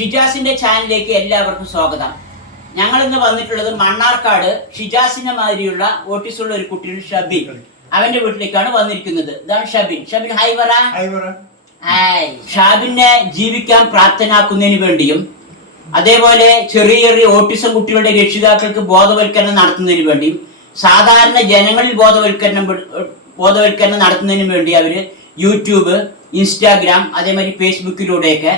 ഷിജാസിന്റെ ചാനലിലേക്ക് എല്ലാവർക്കും സ്വാഗതം. ഞങ്ങൾ ഇന്ന് വന്നിട്ടുള്ളത് മണ്ണാർക്കാട് ഷിജാസിന്റെ മാതിരിയുള്ള ഓട്ടിസുള്ള ഒരു കുട്ടിയുടെ ഷബിൻ, അവന്റെ വീട്ടിലേക്കാണ് വന്നിരിക്കുന്നത്. ഇതാണ് ഷബിൻ. ഷബിൻ ഹായ് പറ. ഹായ്. ഷാബിനെ ജീവിക്കാൻ പ്രാപ്തനാക്കുന്നതിന് വേണ്ടിയും അതേപോലെ ചെറിയ ചെറിയ ഓട്ടിസം കുട്ടികളുടെ രക്ഷിതാക്കൾക്ക് ബോധവൽക്കരണം നടത്തുന്നതിന് വേണ്ടിയും സാധാരണ ജനങ്ങളിൽ ബോധവൽക്കരണം നടത്തുന്നതിന് വേണ്ടി അവര് യൂട്യൂബ്, ഇൻസ്റ്റാഗ്രാം, അതേമാതിരി ഫേസ്ബുക്കിലൂടെയൊക്കെ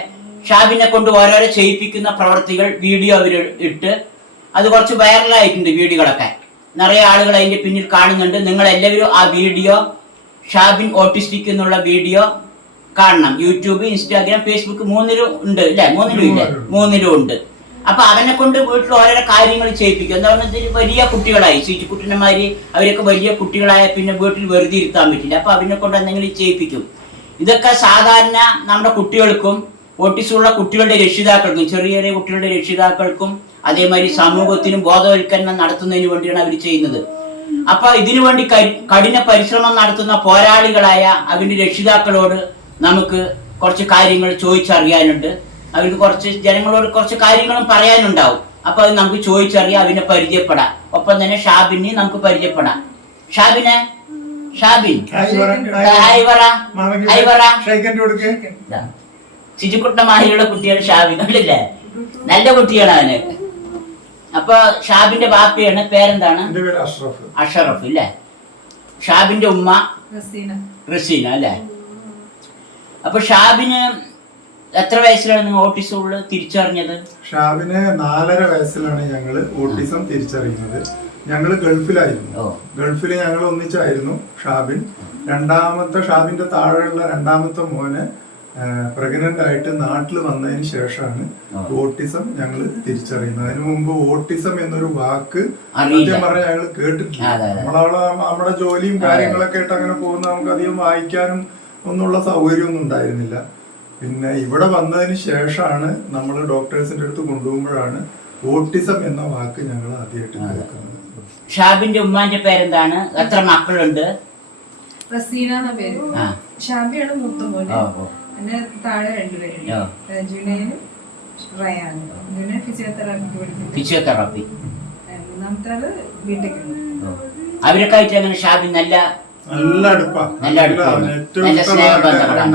ഷാബിനെ കൊണ്ട് ഓരോരോ ചെയ്യിപ്പിക്കുന്ന പ്രവർത്തികൾ വീഡിയോ അവർ ഇട്ട് അത് കുറച്ച് വൈറലായിട്ടുണ്ട്. വീഡിയോകളൊക്കെ നിറയെ ആളുകൾ അതിന്റെ പിന്നിൽ കാണുന്നുണ്ട്. നിങ്ങൾ എല്ലാവരും ആ വീഡിയോ, ഷാബിൻ ഓട്ടിസ്റ്റിക് എന്നുള്ള വീഡിയോ കാണണം. യൂട്യൂബ്, ഇൻസ്റ്റാഗ്രാം, ഫേസ്ബുക്ക് മൂന്നിലും ഉണ്ട് അല്ലെ? മൂന്നിലും ഉണ്ട്. അപ്പൊ അവനെ കൊണ്ട് വീട്ടിൽ ഓരോരോ കാര്യങ്ങൾ ചെയ്യിപ്പിക്കും. എന്താ പറഞ്ഞാൽ വലിയ കുട്ടികളായി, സീറ്റുകുട്ടന്മാര് അവരൊക്കെ വലിയ കുട്ടികളായ പിന്നെ വീട്ടിൽ വെറുതെ ഇരുത്താൻ പറ്റില്ല. അപ്പൊ അവനെ കൊണ്ട് എന്തെങ്കിലും ചെയ്യിപ്പിക്കും. ഇതൊക്കെ സാധാരണ നമ്മുടെ കുട്ടികൾക്കും ഓട്ടിസമുള്ള കുട്ടികളുടെ രക്ഷിതാക്കൾക്കും ചെറിയ ചെറിയ കുട്ടികളുടെ രക്ഷിതാക്കൾക്കും അതേമാതിരി സമൂഹത്തിനും ബോധവൽക്കരണം നടത്തുന്നതിന് വേണ്ടിയാണ് അവർ ചെയ്യുന്നത്. അപ്പൊ ഇതിനു വേണ്ടി കഠിന പരിശ്രമം നടത്തുന്ന പോരാളികളായ അവന്റെ രക്ഷിതാക്കളോട് നമുക്ക് കുറച്ച് കാര്യങ്ങൾ ചോദിച്ചറിയാനുണ്ട്. അവർക്ക് കുറച്ച് ജനങ്ങളോട് കുറച്ച് കാര്യങ്ങളും പറയാനുണ്ടാവും. അപ്പൊ അത് നമുക്ക് ചോദിച്ചറിയാം, അവനെ പരിചയപ്പെടാം. ഒപ്പം തന്നെ ഷാബിനെ നമുക്ക് പരിചയപ്പെടാം. ഷാബിൻ ശിജുക്കുട്ടമാരിയുള്ള കുട്ടിയാണ് ഷാബിൻ അല്ലേ? നല്ല കുട്ടിയാണ് അവന്. അപ്പൊ ഷാബിന്റെ ബാപ്പയാണ്, പേരെന്താണ്? അഷറഫ് ഇല്ലേ? ഷാബിന്റെ ഉമ്മ റസീന അല്ലേ? അപ്പൊ ഷാബിന് എത്ര വയസ്സിലാണ് നിങ്ങൾ ഓട്ടിസം ഉള്ളത് തിരിച്ചറിഞ്ഞത്? ഷാബിന് 4.5 വയസ്സിലാണ് ഞങ്ങള് ഓട്ടിസം തിരിച്ചറിയുന്നത്. ഞങ്ങള് ഗൾഫിലായിരുന്നു. ഗൾഫിൽ ഞങ്ങൾ ഒന്നിച്ചായിരുന്നു. ഷാബിന്റെ താഴെയുള്ള രണ്ടാമത്തെ മോനെ പ്രഗ്നന്റ് ആയിട്ട് നാട്ടിൽ വന്നതിന് ശേഷമാണ് ഓട്ടിസം ഞങ്ങൾ തിരിച്ചറിയുന്നത്. അതിനു മുമ്പ് ഓട്ടിസം എന്നൊരു വാക്ക് സത്യം പറഞ്ഞാൽ ഞങ്ങൾ കേട്ടിട്ടില്ല. നമ്മുടെ ജോലിയും കാര്യങ്ങളൊക്കെ ആയിട്ട് അങ്ങനെ പോകുന്ന നമുക്ക് അധികം വായിക്കാനും ഒന്നുള്ള സൗകര്യമൊന്നും ഉണ്ടായിരുന്നില്ല. പിന്നെ ഇവിടെ വന്നതിന് ശേഷമാണ് നമ്മൾ ഡോക്ടേഴ്സിന്റെ അടുത്ത് കൊണ്ടുപോകുമ്പോഴാണ് ഓട്ടിസം എന്ന വാക്ക് ഞങ്ങൾ ആദ്യമായിട്ട് കേൾക്കുന്നത്. ഷാബിന്റെ ഉമ്മാന്റെ പേരെന്താണ്? എത്ര മക്കളുണ്ട്? റസീന എന്ന പേര്. ഷാബിയാണ് മൂത്ത മോന്. എന്നെ താഴെ 2 പേരുണ്ട്. ജുനൈനും റയാനും. ജുനൈൻ ഫിസിയോതെറാപ്പി. മൂന്നാമത്തെ ആള് ബിടെക്. അവരൊക്കെ ആയിട്ട് അങ്ങനെ ഷാബിൻ നല്ല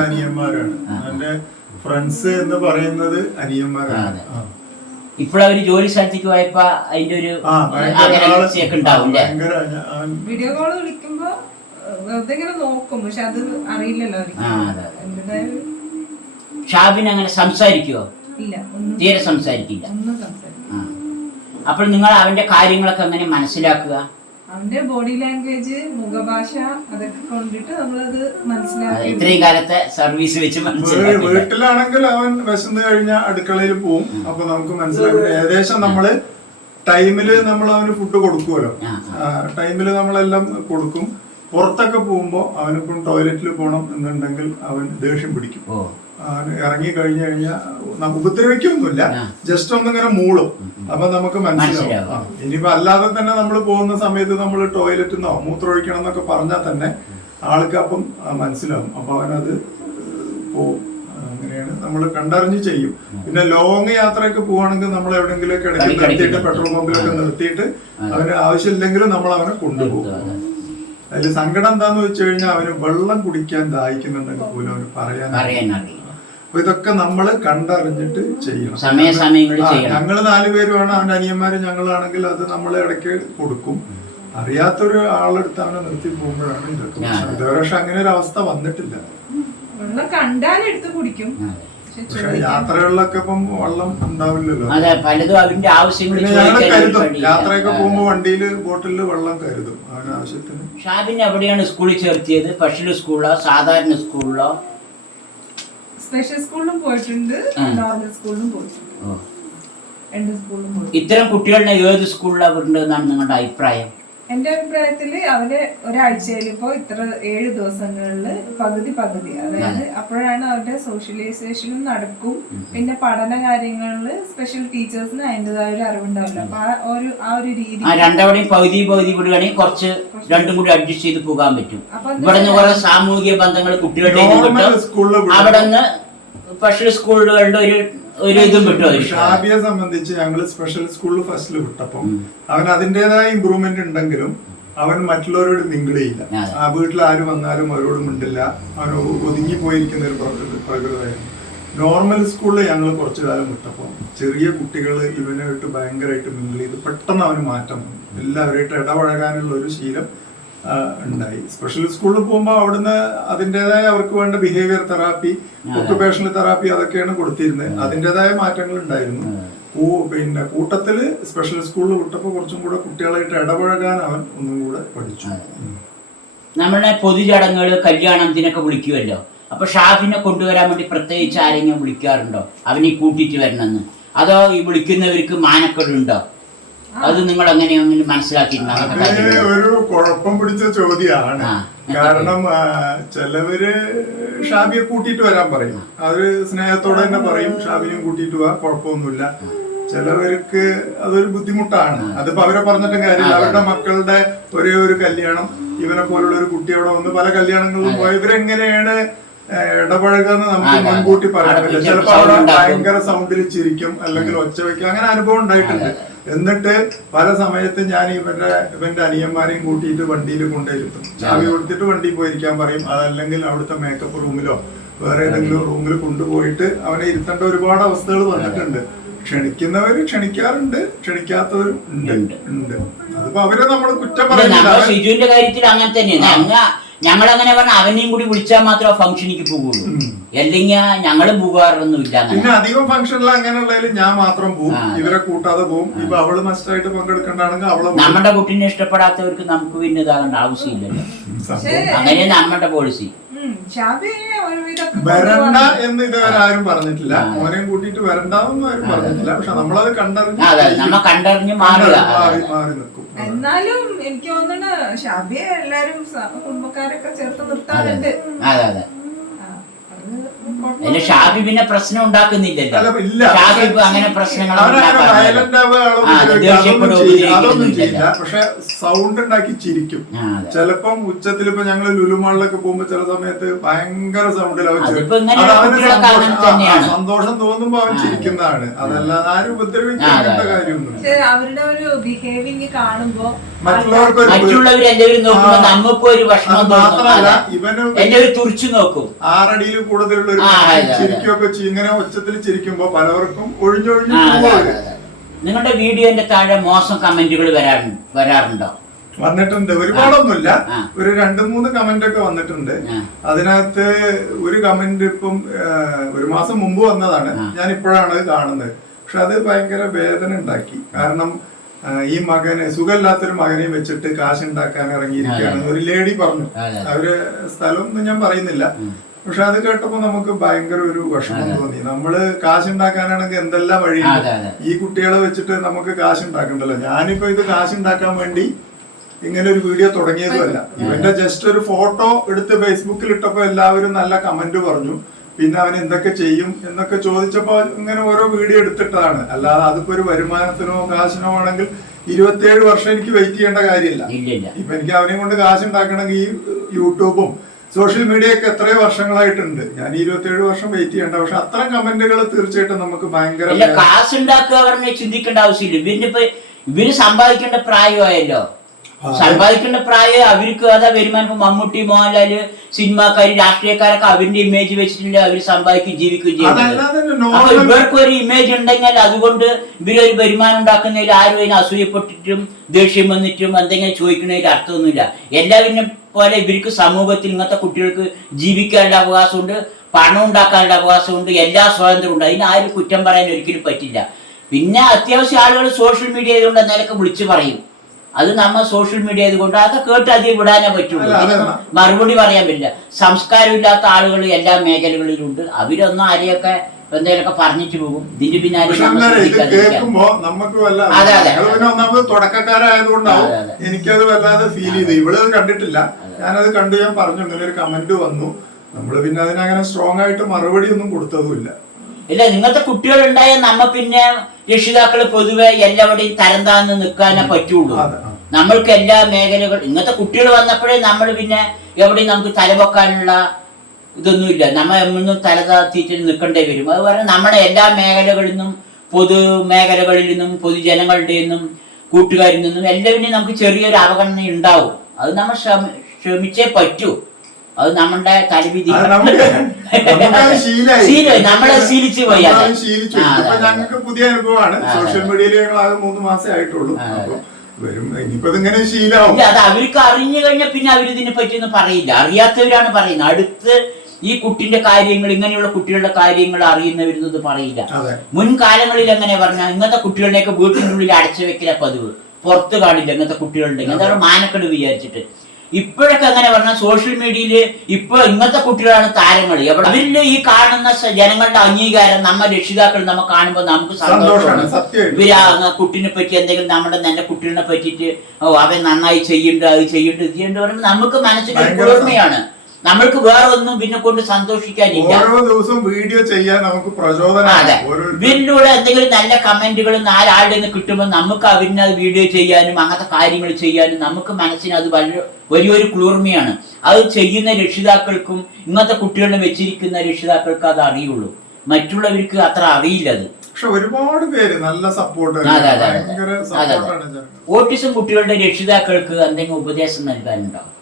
അനിയന്മാരാണ്. എന്റെ ഫ്രണ്ട്സ് എന്ന് പറയുന്നത് അനിയന്മാരാണ്. ഇപ്പോഴവര് ജോലി സ്ഥലത്തേക്ക് പോയപ്പോ അതിന്റെ ഒരു വീഡിയോ കോള് വിളിക്കുമ്പോ വെറുതെ ഇങ്ങനെ നോക്കും, പക്ഷെ അത് അറിയില്ലല്ലോ. ഷാബിൻ അങ്ങനെ സംസാരിക്കുവോ? ഇല്ല, തീരെ സംസാരിക്കില്ല. അപ്പോൾ നിങ്ങൾ അവന്റെ കാര്യങ്ങളൊക്കെ എങ്ങനെ മനസ്സിലാക്കുക? അവന്റെ ബോഡി ലാംഗ്വേജ്, മുഖഭാഷ, അതൊക്കെ കൊണ്ടിട്ട് നമ്മളത് മനസ്സിലാക്കി. ഇത്രയും കാലത്തെ സർവീസ് വെച്ച് വീട്ടിലാണെങ്കിൽ അവൻ വിശന്ന് കഴിഞ്ഞാൽ അടുക്കളയിൽ പോവും. അപ്പൊ നമുക്ക് മനസ്സിലാക്കും. ഏകദേശം നമ്മള് ടൈമില് നമ്മൾ അവന് ഫുഡ് കൊടുക്കുമല്ലോ, ടൈമില് നമ്മളെല്ലാം കൊടുക്കും. പുറത്തൊക്കെ പോകുമ്പോ അവനിപ്പം ടോയ്ലറ്റിൽ പോകണം എന്നുണ്ടെങ്കിൽ അവൻ ദേഷ്യം പിടിക്കും. അവന് ഇറങ്ങി കഴിഞ്ഞു കഴിഞ്ഞാൽ ഉപദ്രവിക്കൊന്നുമില്ല, ജസ്റ്റ് ഒന്നിങ്ങനെ മൂളും. അപ്പൊ നമുക്ക് മനസ്സിലാവും. ഇനിയിപ്പോ അല്ലാതെ തന്നെ നമ്മൾ പോകുന്ന സമയത്ത് നമ്മൾ ടോയ്ലറ്റിൽ നിന്നോ മൂത്രമൊഴിക്കണം എന്നൊക്കെ പറഞ്ഞാൽ തന്നെ ആൾക്ക് അപ്പം മനസ്സിലാവും. അപ്പൊ അവനത് പോവും. അങ്ങനെയാണ് നമ്മൾ കണ്ടറിഞ്ഞ് ചെയ്യും. പിന്നെ ലോങ് യാത്രയൊക്കെ പോവാണെങ്കിൽ നമ്മൾ എവിടെയെങ്കിലുമൊക്കെ ഇടയ്ക്ക് നിർത്തിയിട്ട് പെട്രോൾ പമ്പിലൊക്കെ നിർത്തിയിട്ട് അവന് ആവശ്യമില്ലെങ്കിലും നമ്മൾ അവനെ കൊണ്ടുപോകും. അതിൽ സങ്കടം എന്താന്ന് വെച്ച് കഴിഞ്ഞാൽ അവന് വെള്ളം കുടിക്കാൻ ദാഹിക്കുന്നുണ്ടെങ്കിൽ പോലും അവന് പറയാൻ. അപ്പൊ ഇതൊക്കെ നമ്മള് കണ്ടറിഞ്ഞിട്ട് ചെയ്യണം. ഞങ്ങള് 4 പേരുമാണ്, അവന്റെ അനിയന്മാര് ഞങ്ങളാണെങ്കിൽ അത് നമ്മൾ ഇടയ്ക്ക് കൊടുക്കും. അറിയാത്തൊരു ആളെടുത്ത് അവനെ നിർത്തി പോകുമ്പോഴാണ് ഇതൊക്കെ. ഇതുവരെ പക്ഷെ അങ്ങനെ ഒരു അവസ്ഥ വന്നിട്ടില്ല. കണ്ടാലെടുത്ത് കുടിക്കും. പക്ഷെ യാത്രകളിലൊക്കെ ഇപ്പം വെള്ളം ഉണ്ടാവില്ലല്ലോ. യാത്രയൊക്കെ പോകുമ്പോ വണ്ടിയില് ബോട്ടില് വെള്ളം കരുതും അവന് ആവശ്യത്തിന്. ഷാബിൻ എവിടെയാണ് സ്കൂളിൽ ചേർത്തിയത്? സ്പെഷ്യൽ സ്കൂളോ സാധാരണ സ്കൂളിലോ? സ്പെഷ്യൽ സ്കൂളിലും പോയിട്ടുണ്ട്, നോർമൽ സ്കൂളിലും പോയിട്ടുണ്ട്. 2 സ്കൂളിലും പോയിട്ടുണ്ട്. ഇത്തരം കുട്ടികളുടെ ഏത് സ്കൂളിലാണ് വരേണ്ടതെന്നാണ് നിങ്ങളുടെ അഭിപ്രായം? എന്റെ അഭിപ്രായത്തില് അവര് ഒരാഴ്ചയിൽ ഇപ്പോ ഇത്ര 7 ദിവസങ്ങളില് പകുതി അതായത് അപ്പോഴാണ് അവരുടെ സോഷ്യലൈസേഷനും നടക്കും. പിന്നെ പഠന കാര്യങ്ങളില് സ്പെഷ്യൽ ടീച്ചേഴ്സിന് അതിൻ്റെതായ ഒരു അറിവുണ്ടാവില്ല. അപ്പൊ ആ ഒരു രീതി രണ്ടവിടെയും പകുതി വിടുകയാണെങ്കിൽ കുറച്ച് രണ്ടും കൂടി അഡ്ജസ്റ്റ് ചെയ്ത് പോകാൻ പറ്റും. ഇവിടെ നിന്ന് കുറെ സാമൂഹിക ബന്ധങ്ങൾ കുട്ടികളുടെ അവിടെ നിന്ന് സ്പെഷ്യൽ സ്കൂളുകളുടെ ഒരു ഒരു ഇതും കിട്ടും. ഷാബിയെ സംബന്ധിച്ച് ഞങ്ങൾ സ്പെഷ്യൽ സ്കൂളിൽ ഫസ്റ്റിൽ വിട്ടപ്പം അവൻ അതിൻ്റെതായ ഇമ്പ്രൂവ്മെന്റ് ഉണ്ടെങ്കിലും അവൻ മറ്റുള്ളവരോട് മിങ്കിൾ ചെയ്യില്ല. ആ വീട്ടിൽ ആര് വന്നാലും അവരോട് മിണ്ടില്ല. അവൻ ഒതുങ്ങി പോയിരിക്കുന്ന ഒരു പ്രകൃതമായിരുന്നു. നോർമൽ സ്കൂളിൽ ഞങ്ങൾ കുറച്ചു കാലം വിട്ടപ്പോൾ ചെറിയ കുട്ടികൾ ഇവനായിട്ട് ഭയങ്കരമായിട്ട് മിങ്കിൾ ചെയ്ത് പെട്ടെന്ന് അവന് മാറ്റം വന്നു. എല്ലാവരായിട്ട് ഇടപഴകാനുള്ള ഒരു ശീലം ഉണ്ടായി. സ്പെഷ്യൽ സ്കൂളിൽ പോകുമ്പോൾ അവിടുന്ന് അതിൻ്റെതായ അവർക്ക് വേണ്ട ബിഹേവിയർ തെറാപ്പി, ഒക്കുപേഷണൽ തെറാപ്പി അതൊക്കെയാണ് കൊടുത്തിരുന്നത്. അതിൻ്റെതായ മാറ്റങ്ങൾ ഉണ്ടായിരുന്നു. പിന്നെ കൂട്ടത്തില് സ്പെഷ്യൽ സ്കൂളിൽ വിട്ടപ്പോൾ കുറച്ചും കൂടെ കുട്ടികളായിട്ട് ഇടപഴകാൻ അവൻ ഒന്നും കൂടെ പഠിച്ചു. നമ്മളെ പൊതുചടങ്ങുകൾ, കല്യാണം ഇതിനൊക്കെ വിളിക്കുമല്ലോ. അപ്പൊ ഷാഫിനെ കൊണ്ടുവരാൻ വേണ്ടി പ്രത്യേകിച്ച് ആരെങ്കിലും വിളിക്കാറുണ്ടോ അവനെ കൂട്ടിയിട്ട് വരണമെന്ന്? അതോ ഈ വിളിക്കുന്നവർക്ക് മാനക്കേടുണ്ടോ? അത് നിങ്ങൾ അങ്ങനെ മനസ്സിലാക്കിയിട്ടുണ്ടോ? ഒരു കുഴപ്പം പിടിച്ച ചോദ്യമാണ്. കാരണം ചിലവര് ഷാബിയെ കൂട്ടിയിട്ട് വരാൻ പറയും. അവര് സ്നേഹത്തോടെ തന്നെ പറയും ഷാബിനെയും കൂട്ടിയിട്ട് പോവാ, കുഴപ്പമൊന്നുമില്ല. ചിലവർക്ക് അതൊരു ബുദ്ധിമുട്ടാണ്. അതിപ്പോ അവരെ പറഞ്ഞിട്ടും കാര്യമില്ല. അവരുടെ മക്കളുടെ ഒരേ ഒരു കല്യാണം, ഇവനെ പോലുള്ള ഒരു കുട്ടി അവിടെ വന്ന് പല കല്യാണങ്ങളിലും പോയ ഇവരെങ്ങനെയാണ് ഇടപഴകുന്നത് നമുക്ക് മുൻകൂട്ടി പറയാൻ പറ്റില്ല. ചിലപ്പോ അവിടെ ഭയങ്കര സൗണ്ടിൽ ചിരിക്കും, അല്ലെങ്കിൽ ഒച്ച വയ്ക്കും. അങ്ങനെ അനുഭവം ഉണ്ടായിട്ടുണ്ട്. എന്നിട്ട് പല സമയത്ത് ഞാൻ ഇവന്റെ അനിയന്മാരെയും കൂട്ടിയിട്ട് വണ്ടിയിൽ കൊണ്ടുപോയിരുത്തും. ചാവി കൊടുത്തിട്ട് വണ്ടിയിൽ പോയിരിക്കാൻ പറയും. അതല്ലെങ്കിൽ അവിടുത്തെ മേക്കപ്പ് റൂമിലോ വേറെ ഏതെങ്കിലും റൂമിൽ കൊണ്ടുപോയിട്ട് അവനെ ഇരുത്തേണ്ട ഒരുപാട് അവസ്ഥകൾ വന്നിട്ടുണ്ട്. ക്ഷണിക്കുന്നവര് ക്ഷണിക്കാറുണ്ട്, ക്ഷണിക്കാത്തവരും ഉണ്ട്. അതിപ്പോ അവരെ നമ്മൾ കുറ്റം പറയുന്നില്ല. ഷിജുവിന്റെ കാര്യത്തിൽ അങ്ങനെ തന്നെയാണ്. ഞങ്ങളങ്ങനെ പറഞ്ഞ അവനെയും കൂടി വിളിച്ചാൽ മാത്രമേ ഫംഗ്ഷനിക്ക് പോകുള്ളൂ, അല്ലെങ്കിൽ ഞങ്ങളും പോകാറൊന്നും ഇല്ല. പിന്നെ അധികം ഫംഗ്ഷനിൽ അങ്ങനെയുള്ളതിൽ ഞാൻ മാത്രം പോകും, ഇവരെ കൂട്ടാതെ പോകും. ഇപ്പൊ അവള് മസ്റ്റായിട്ട് പങ്കെടുക്കണ്ടാണെങ്കിൽ അവളെ. നമ്മുടെ കുട്ടീനെ ഇഷ്ടപ്പെടാത്തവർക്ക് നമുക്ക് പിന്നെ ഇതാകേണ്ട ആവശ്യമില്ലല്ലോ. അങ്ങനെ നമ്മുടെ പോളിസി. വരണ്ട എന്ന് ഇതുവരെ ആരും പറഞ്ഞിട്ടില്ല. മോനെയും കൂട്ടിയിട്ട് വരണ്ടെന്നും ആരും പറഞ്ഞിട്ടില്ല. പക്ഷെ നമ്മളത് കണ്ടറിഞ്ഞ് മാറി നിൽക്കും. എന്നാലും എനിക്ക് തോന്നുന്നു ഷാബിയെ എല്ലാരും കുടുംബക്കാരൊക്കെ ചേർത്ത് നിർത്താറുണ്ട്. ഷാബി പിന്നെ പ്രശ്നം ഉണ്ടാക്കുന്നില്ലല്ലോ. ഷാബി അങ്ങനെ പ്രശ്നങ്ങൾ പക്ഷെ സൗണ്ട് ഉണ്ടാക്കി ചിരിക്കും. ചിലപ്പം ഉച്ചത്തിൽ ഇപ്പൊ ഞങ്ങള് ലുലുമാളിലൊക്കെ പോകുമ്പോ ചില സമയത്ത് ഭയങ്കര സൗണ്ടിൽ അവൻ സന്തോഷം തോന്നുമ്പോ അവൻ ചിരിക്കുന്നതാണ്. അതല്ലാതെ ആരും ഉപദ്രവിക്കേണ്ട കാര്യമൊന്നും. അവരുടെ ഒരു ബിഹേവിയർ കാണുമ്പോ മറ്റുള്ളവരെല്ലാവരും നോക്കുമ്പോ നമുക്കും ഒരു വിഷമം. മാത്രമല്ല ഇവന് എല്ലാവരും തുറിച്ചു നോക്കും. 6 അടിയിൽ കൂടുതലുള്ള ചിരിക്കുകയൊക്കെ ഇങ്ങനെ ഒച്ചത്തിൽ ചിരിക്കുമ്പോ പലവർക്കും ഒഴിഞ്ഞൊഴിഞ്ഞു. നിങ്ങളുടെ വീഡിയോന്റെ താഴെ മോശം കമന്റുകൾ വരാറുണ്ടോ? വന്നിട്ടുണ്ട്. ഒരുപാടൊന്നുമില്ല, ഒരു 2-3 കമന്റ് ഒക്കെ വന്നിട്ടുണ്ട്. അതിനകത്ത് ഒരു കമന്റ് ഇപ്പം 1 മാസം മുമ്പ് വന്നതാണ്. ഞാൻ ഇപ്പോഴാണ് കാണുന്നത്. പക്ഷെ അത് ഭയങ്കര വേദന ഉണ്ടാക്കി. കാരണം ഈ മകന് സുഖമില്ലാത്തൊരു മകനെയും വെച്ചിട്ട് കാശ് ഉണ്ടാക്കാൻ ഇറങ്ങിയിരിക്കുകയാണെന്ന് ഒരു ലേഡി പറഞ്ഞു. അവര് സ്ഥലമൊന്നും ഞാൻ പറയുന്നില്ല. പക്ഷെ അത് കേട്ടപ്പോ നമുക്ക് ഭയങ്കര ഒരു വിഷമം തോന്നി. നമ്മള് കാശ് ഉണ്ടാക്കാനാണെങ്കിൽ എന്തെല്ലാം വഴിയുണ്ട്. ഈ കുട്ടികളെ വെച്ചിട്ട് നമുക്ക് കാശ് ഉണ്ടാക്കണ്ടല്ലോ. ഞാനിപ്പോ ഇത് കാശ് ഉണ്ടാക്കാൻ വേണ്ടി ഇങ്ങനെ ഒരു വീഡിയോ തുടങ്ങിയതുമല്ല. ഇവന്റെ ജസ്റ്റ് ഒരു ഫോട്ടോ എടുത്ത് ഫേസ്ബുക്കിൽ ഇട്ടപ്പോ എല്ലാവരും നല്ല കമന്റ് പറഞ്ഞു. പിന്നെ അവൻ എന്തൊക്കെ ചെയ്യും എന്നൊക്കെ ചോദിച്ചപ്പോ ഇങ്ങനെ ഓരോ വീഡിയോ എടുത്തിട്ടതാണ്. അല്ലാതെ അതിപ്പോ ഒരു വരുമാനത്തിനോ കാശിനോ ആണെങ്കിൽ 27 വർഷം എനിക്ക് വെയിറ്റ് ചെയ്യേണ്ട കാര്യമില്ല. ഇപ്പൊ എനിക്ക് അവനെ കൊണ്ട് കാശ് ഉണ്ടാക്കണമെങ്കിൽ ഈ യൂട്യൂബും സോഷ്യൽ മീഡിയ ഒക്കെ എത്രയോ വർഷങ്ങളായിട്ടുണ്ട്. ഞാൻ 27 വർഷം വെയിറ്റ് ചെയ്യേണ്ട. പക്ഷെ അത്തരം കമന്റുകൾ തീർച്ചയായിട്ടും നമുക്ക് ഭയങ്കര കാശ് ഉണ്ടാക്കുക പറഞ്ഞ ചിന്തിക്കേണ്ട ആവശ്യമില്ല. ഇവര് സമ്പാദിക്കേണ്ട പ്രായമായല്ലോ. സമ്പാദിക്കേണ്ട പ്രായം അവർക്ക് അതാ വരുമാനം. മമ്മൂട്ടി, മോഹൻലാല്, സിനിമാക്കാര്, രാഷ്ട്രീയക്കാരൊക്കെ അവരുടെ ഇമേജ് വെച്ചിട്ടുണ്ട് അവര് സമ്പാദിക്കുകയും ജീവിക്കുകയും ചെയ്യുന്നത്. അപ്പൊ ഇവർക്കൊരു ഇമേജ് ഉണ്ടെങ്കിൽ അതുകൊണ്ട് ഇവരൊരു വരുമാനം ഉണ്ടാക്കുന്നതിൽ ആരും അതിന് അസൂയപ്പെട്ടിട്ടും ദേഷ്യം വന്നിട്ടും എന്തെങ്കിലും ചോദിക്കുന്നതിൽ അർത്ഥമൊന്നുമില്ല. എല്ലാവരും പോലെ ഇവർക്ക് സമൂഹത്തിൽ ഇങ്ങനത്തെ കുട്ടികൾക്ക് ജീവിക്കാനുള്ള അവകാശമുണ്ട്, പണം ഉണ്ടാക്കാനുള്ള അവകാശമുണ്ട്, എല്ലാ സ്വാതന്ത്ര്യം ഉണ്ട്. അതിന് ആരും കുറ്റം പറയാൻ ഒരിക്കലും പറ്റില്ല. പിന്നെ അത്യാവശ്യം ആളുകൾ സോഷ്യൽ മീഡിയ ആയതുകൊണ്ട് എന്നൊക്കെ വിളിച്ചു പറയും. അത് നമ്മൾ സോഷ്യൽ മീഡിയ ആയതുകൊണ്ട് അതൊക്കെ കേട്ട് അധികം വിടാനേ പറ്റുള്ളൂ. മറുപടി പറയാൻ പറ്റില്ല. സംസ്കാരമില്ലാത്ത ആളുകൾ എല്ലാ മേഖലകളിലുണ്ട്. അവരൊന്നും ആരെയൊക്കെ എന്തെങ്കിലുമൊക്കെ പറഞ്ഞിട്ട് പോകും. ഇതിന്റെ പിന്നാലെ തുടക്കക്കാരായതുകൊണ്ടാവും എനിക്കത് വല്ലാതെ ഫീൽ ചെയ്തു. ഇവളത് കണ്ടിട്ടില്ല, ഞാനത് കണ്ടു. ഞാൻ പറഞ്ഞു ഇങ്ങനെ ഒരു കമന്റ് വന്നു. നമ്മള് പിന്നെ അതിനങ്ങനെ സ്ട്രോങ് ആയിട്ട് മറുപടി ഒന്നും കൊടുത്തതുമില്ല. ഇല്ല, നിങ്ങനത്തെ കുട്ടികൾ ഉണ്ടായാൽ നമ്മ പിന്നെ രക്ഷിതാക്കള് പൊതുവെ എല്ലാവരുടെയും തരം താന്ന് നിൽക്കാനേ പറ്റുള്ളൂ. നമ്മൾക്ക് എല്ലാ മേഖലകൾ ഇങ്ങനത്തെ കുട്ടികൾ വന്നപ്പോഴേ നമ്മൾ പിന്നെ എവിടെയും നമുക്ക് തലവെക്കാനുള്ള ഇതൊന്നുമില്ല. നമ്മ ഒന്നും തലതാത്തിയിട്ട് നിൽക്കേണ്ടി വരും. അത് പറഞ്ഞാൽ നമ്മുടെ എല്ലാ മേഖലകളിൽ നിന്നും പൊതുമേഖലകളിൽ നിന്നും പൊതുജനങ്ങളുടെ നിന്നും കൂട്ടുകാരിൽ നിന്നും എല്ലാവരും നമുക്ക് ചെറിയൊരു അവഗണന ഉണ്ടാവും. അത് നമ്മൾ ശ്രമിച്ചേ പറ്റൂ. അത് നമ്മുടെ തലവിധി ശീലമായി, നമ്മളെ ശീലിച്ചു പോയി. ഞങ്ങൾക്ക് പുതിയ അനുഭവമാണ്. സോഷ്യൽ മീഡിയയിൽ ഞങ്ങൾ ആകെ 3 മാസേ ആയിട്ടുള്ളൂ. ഇനിയിപ്പോ ഇതിങ്ങനെ ശീലമാവും. അത് അവർക്ക് അറിഞ്ഞു കഴിഞ്ഞാൽ പിന്നെ അവരിതിനെ പറ്റിയൊന്നും പറയില്ല. അറിയാത്തവരാണ് പറയുന്നത്. അടുത്ത് ഈ കുട്ടിന്റെ കാര്യങ്ങൾ, ഇങ്ങനെയുള്ള കുട്ടികളുടെ കാര്യങ്ങൾ അറിയുന്നവരൊന്നും പറയില്ല. മുൻകാലങ്ങളിൽ എങ്ങനെ പറഞ്ഞാൽ ഇങ്ങനത്തെ കുട്ടികളുടെയൊക്കെ വീട്ടിൻ്റെ ഉള്ളിൽ അടച്ചു വെക്കല പതിവ്, പുറത്ത് കാണില്ല ഇങ്ങനത്തെ കുട്ടികളുടെ. അതാണ് മാനക്കെട് വിചാരിച്ചിട്ട്. ഇപ്പോഴൊക്കെ അങ്ങനെ പറഞ്ഞാൽ സോഷ്യൽ മീഡിയയില് ഇപ്പൊ ഇങ്ങനത്തെ കുട്ടികളാണ് താരങ്ങൾ. അവരില് ഈ കാണുന്ന ജനങ്ങളുടെ അംഗീകാരം നമ്മ രക്ഷിതാക്കൾ നമ്മ കാണുമ്പോൾ നമുക്ക് സന്തോഷമാണ്. ഇവര് കുട്ടിനെ പറ്റി എന്തെങ്കിലും നല്ല കുട്ടികളെ പറ്റിയിട്ട് അവൻ നന്നായി ചെയ്യണ്ട, അത് ചെയ്യണ്ട, ഇത് ചെയ്യണ്ട പറയുമ്പോൾ നമുക്ക് മനസ്സിലൊരു കുളിർമയാണ്. നമ്മൾക്ക് വേറെ ഒന്നും പിന്നെ കൊണ്ട് സന്തോഷിക്കാനില്ല. ഓരോ ദിവസവും വീഡിയോ ചെയ്യാൻ നമുക്ക് പ്രചോദനം. ഇതിലൂടെ എന്തെങ്കിലും നല്ല കമന്റുകൾ 4 ആളുടെ നിന്ന് കിട്ടുമ്പോൾ നമുക്ക് അവരിനെ അത് വീഡിയോ ചെയ്യാനും അങ്ങനത്തെ കാര്യങ്ങൾ ചെയ്യാനും നമുക്ക് മനസ്സിന് അത് വലിയൊരു കുളിർമയാണ്. അത് ചെയ്യുന്ന രക്ഷിതാക്കൾക്കും ഇങ്ങനത്തെ കുട്ടികളെ വെച്ചിരിക്കുന്ന രക്ഷിതാക്കൾക്ക് അത് അറിയുള്ളൂ. മറ്റുള്ളവർക്ക് അത്ര അറിയില്ല. അത് പക്ഷെ ഒരുപാട് പേര് നല്ല സപ്പോർട്ട്. ഓട്ടിസം കുട്ടികളുടെ രക്ഷിതാക്കൾക്ക് എന്തെങ്കിലും ഉപദേശം നൽകാനുണ്ടാവും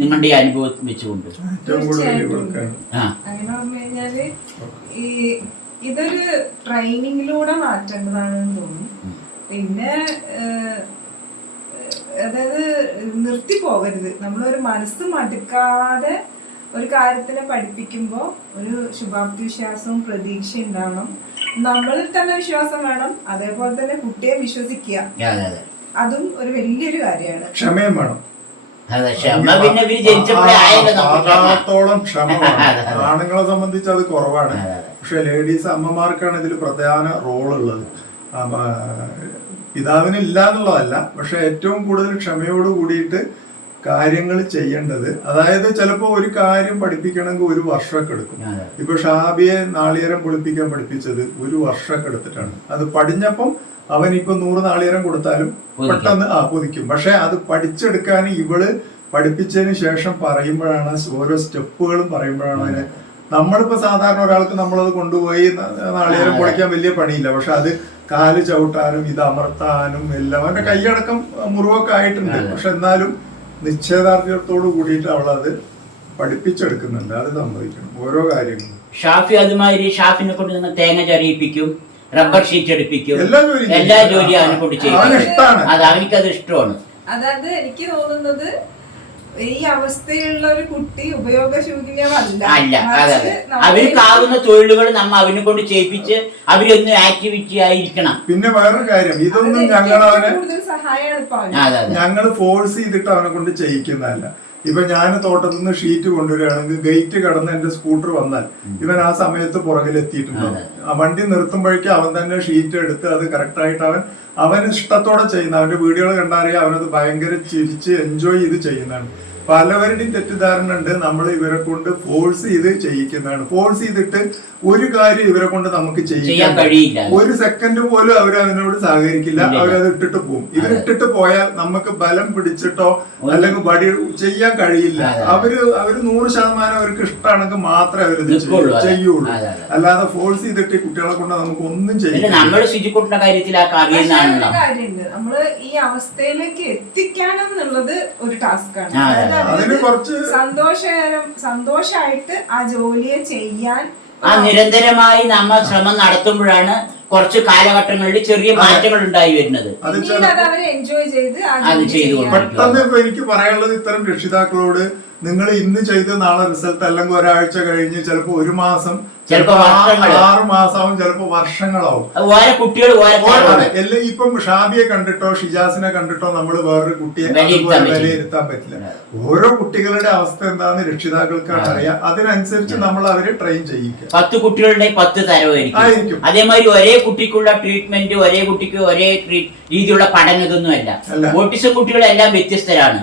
നിങ്ങളുടെ അനുഭവം വെച്ചുകൊണ്ട്? അങ്ങനെ പറഞ്ഞു കഴിഞ്ഞാല് ഇതൊരു ട്രെയിനിങ്ങിലൂടെ മാറ്റേണ്ടതാണെന്ന് തോന്നുന്നു. പിന്നെ അതായത് നിർത്തി പോകരുത്. നമ്മളൊരു മനസ്സ് മടുക്കാതെ ഒരു കാര്യത്തിനെ പഠിപ്പിക്കുമ്പോൾ ഒരു ശുഭാപ്തി വിശ്വാസവും പ്രതീക്ഷ ഉണ്ടാവണം. നമ്മളിൽ തന്നെ വിശ്വാസം വേണം. അതേപോലെ തന്നെ കുട്ടിയെ വിശ്വസിക്കുക, അതും ഒരു വലിയൊരു കാര്യമാണ്. ക്ഷമയും വേണം. ക്ഷമത്തോളം ക്ഷമ. ആണുങ്ങളെ സംബന്ധിച്ച് അത് കുറവാണ്. പക്ഷെ ലേഡീസ് അമ്മമാർക്കാണ് ഇതിൽ പ്രധാന റോൾ ഉള്ളത്. പിതാവിന് ഇല്ല എന്നുള്ളതല്ല, പക്ഷെ ഏറ്റവും കൂടുതൽ ക്ഷമയോട് കൂടിയിട്ട് കാര്യങ്ങൾ ചെയ്യേണ്ടത്. അതായത് ചിലപ്പോ ഒരു കാര്യം പഠിപ്പിക്കണമെങ്കിൽ 1 വർഷമൊക്കെ എടുക്കും. ഇപ്പൊ ഷാബിയെ നാളികേരം പൊളിപ്പിക്കാൻ പഠിപ്പിച്ചത് 1 വർഷമൊക്കെ എടുത്തിട്ടാണ്. അത് പഠിഞ്ഞപ്പം അവൻ ഇപ്പൊ 100 നാളികേരം കൊടുത്താലും പെട്ടെന്ന് പൊതിക്കും. പക്ഷെ അത് പഠിച്ചെടുക്കാൻ ഇവള് പഠിപ്പിച്ചതിന് ശേഷം പറയുമ്പോഴാണ്, ഓരോ സ്റ്റെപ്പുകളും പറയുമ്പോഴാണ് അതിന്. നമ്മളിപ്പോ സാധാരണ ഒരാൾക്ക് നമ്മളത് കൊണ്ടുപോയി നാളികേരം പൊളിക്കാൻ വലിയ പണിയില്ല. പക്ഷെ അത് കാല് ചവിട്ടാനും ഇത് അമർത്താനും എല്ലാം അവന്റെ കൈയടക്കം മുറിവൊക്കെ ആയിട്ടുണ്ട്. പക്ഷെ എന്നാലും നിശ്ചയദാർഢ്യത്തോട് കൂടിയിട്ട് അവളത് പഠിപ്പിച്ചെടുക്കുന്നുണ്ട്. അത് സമ്മതിക്കണം ഓരോ കാര്യങ്ങളും. ഷാഫി അതുമാതിരി ഷാഫിനെ കൊണ്ട് നിങ്ങൾ തേങ്ങ ചരിയിപ്പിക്കും, റബ്ബർ ഷീറ്റ് എടുപ്പിക്കും, എല്ലാ ജോലിയും അവനെ കൊണ്ട് ചെയ്യും. അത് അവനിക്കത് ഇഷ്ടമാണ്. അതായത് എനിക്ക് തോന്നുന്നത് ഈ അവസ്ഥയുള്ള ഒരു കുട്ടി ഉപയോഗശൂന്യമല്ല. അവർക്കാവുന്ന തൊഴിലുകൾ നമ്മ അവനെ കൊണ്ട് ചെയ്യിപ്പിച്ച് അവരൊന്ന് ആക്ടിവിറ്റി ആയിരിക്കണം. പിന്നെ വേറൊരു കാര്യം, ഇതൊന്നും ഞങ്ങള് ഫോഴ്സ് ചെയ്തിട്ട് അവനെ കൊണ്ട് ചെയ്യിക്കുന്നതല്ല. ഇപ്പൊ ഞാൻ തോട്ടത്തിൽ നിന്ന് ഷീറ്റ് കൊണ്ടുവരികയാണെങ്കിൽ ഗേറ്റ് കടന്ന് എന്റെ സ്കൂട്ടർ വന്നാൽ ഇവൻ ആ സമയത്ത് പുറകിലെത്തിയിട്ടുണ്ടോ? ആ വണ്ടി നിർത്തുമ്പോഴേക്കും അവൻ തന്നെ ഷീറ്റ് എടുത്ത് അത് കറക്റ്റായിട്ട് അവൻ ഇഷ്ടത്തോടെ ചെയ്യുന്ന, അവന്റെ വീഡിയോകൾ കണ്ടറിയാം അവനത് ഭയങ്കര ചിരിച്ച് എൻജോയ് ചെയ്ത് ചെയ്യുന്നതാണ്. പലവരുടെയും തെറ്റിദ്ധാരണ ഉണ്ട് നമ്മൾ ഇവരെ കൊണ്ട് ഫോഴ്സ് ചെയ്ത് ചെയ്യിക്കുന്നതാണ്. ഫോഴ്സ് ചെയ്തിട്ട് ഒരു കാര്യം ഇവരെ കൊണ്ട് നമുക്ക് ചെയ്യാൻ കഴിയില്ല. 1 സെക്കൻഡ് പോലും അവർ അതിനോട് സഹകരിക്കില്ല. അവരത് ഇട്ടിട്ട് പോകും. ഇവരിട്ടിട്ട് പോയാൽ നമുക്ക് ബലം പിടിച്ചിട്ടോ അല്ലെങ്കിൽ വടി ചെയ്യാൻ കഴിയില്ല. അവര് 100% അവർക്ക് ഇഷ്ടമാണെങ്കിൽ മാത്രമേ അവരിത് ചെയ്യുള്ളൂ. അല്ലാതെ ഫോഴ്സ് ചെയ്തിട്ട് കുട്ടികളെ കൊണ്ട് നമുക്ക് ഒന്നും ചെയ്യില്ല. നമ്മള് ഈ അവസ്ഥയിലേക്ക് എത്തിക്കാനെന്നുള്ളത് ഒരു ടാസ്കാണ്. അതിന് കുറച്ച് സന്തോഷമായിട്ട് ആ ജോലിയെ ചെയ്യാൻ നിരന്തരമായി നമ്മൾ ശ്രമം നടത്തുമ്പോഴാണ് കുറച്ച് കാലഘട്ടങ്ങളിൽ ചെറിയ മാറ്റങ്ങൾ ഉണ്ടായി വരുന്നത്. പെട്ടെന്ന് ഇപ്പൊ എനിക്ക് പറയാനുള്ളത് ഇത്തരം രക്ഷിതാക്കളോട്, നിങ്ങൾ ഇന്ന് ചെയ്ത് നാളെ റിസൾട്ട്, അല്ലെങ്കിൽ ഒരാഴ്ച കഴിഞ്ഞ് ചിലപ്പോ 1 മാസം, ചിലപ്പോ 6 മാസമാവും, ചിലപ്പോ വർഷങ്ങളാവും. എല്ലാം ഇപ്പം ഷാബിയെ കണ്ടിട്ടോ ഷിജാസിനെ കണ്ടിട്ടോ നമ്മൾ വേറൊരു കുട്ടിയെ വിലയിരുത്താൻ പറ്റില്ല. ഓരോ കുട്ടികളുടെ അവസ്ഥ എന്താണെന്ന് രക്ഷിതാക്കൾക്കാണ് അറിയാം. അതിനനുസരിച്ച് നമ്മൾ അവരെ ട്രെയിൻ ചെയ്യിക്കുക. 10 കുട്ടികളുടെ 10 തരമായിരിക്കും. അതേമാതിരി ഒരേ കുട്ടിക്കുള്ള ട്രീറ്റ്മെന്റ്, ഒരേ കുട്ടിക്ക് ഒരേ രീതിയിലുള്ള പഠനം ഇതൊന്നുമല്ല. ഓട്ടിസം കുട്ടികളെല്ലാം വ്യത്യസ്തരാണ്.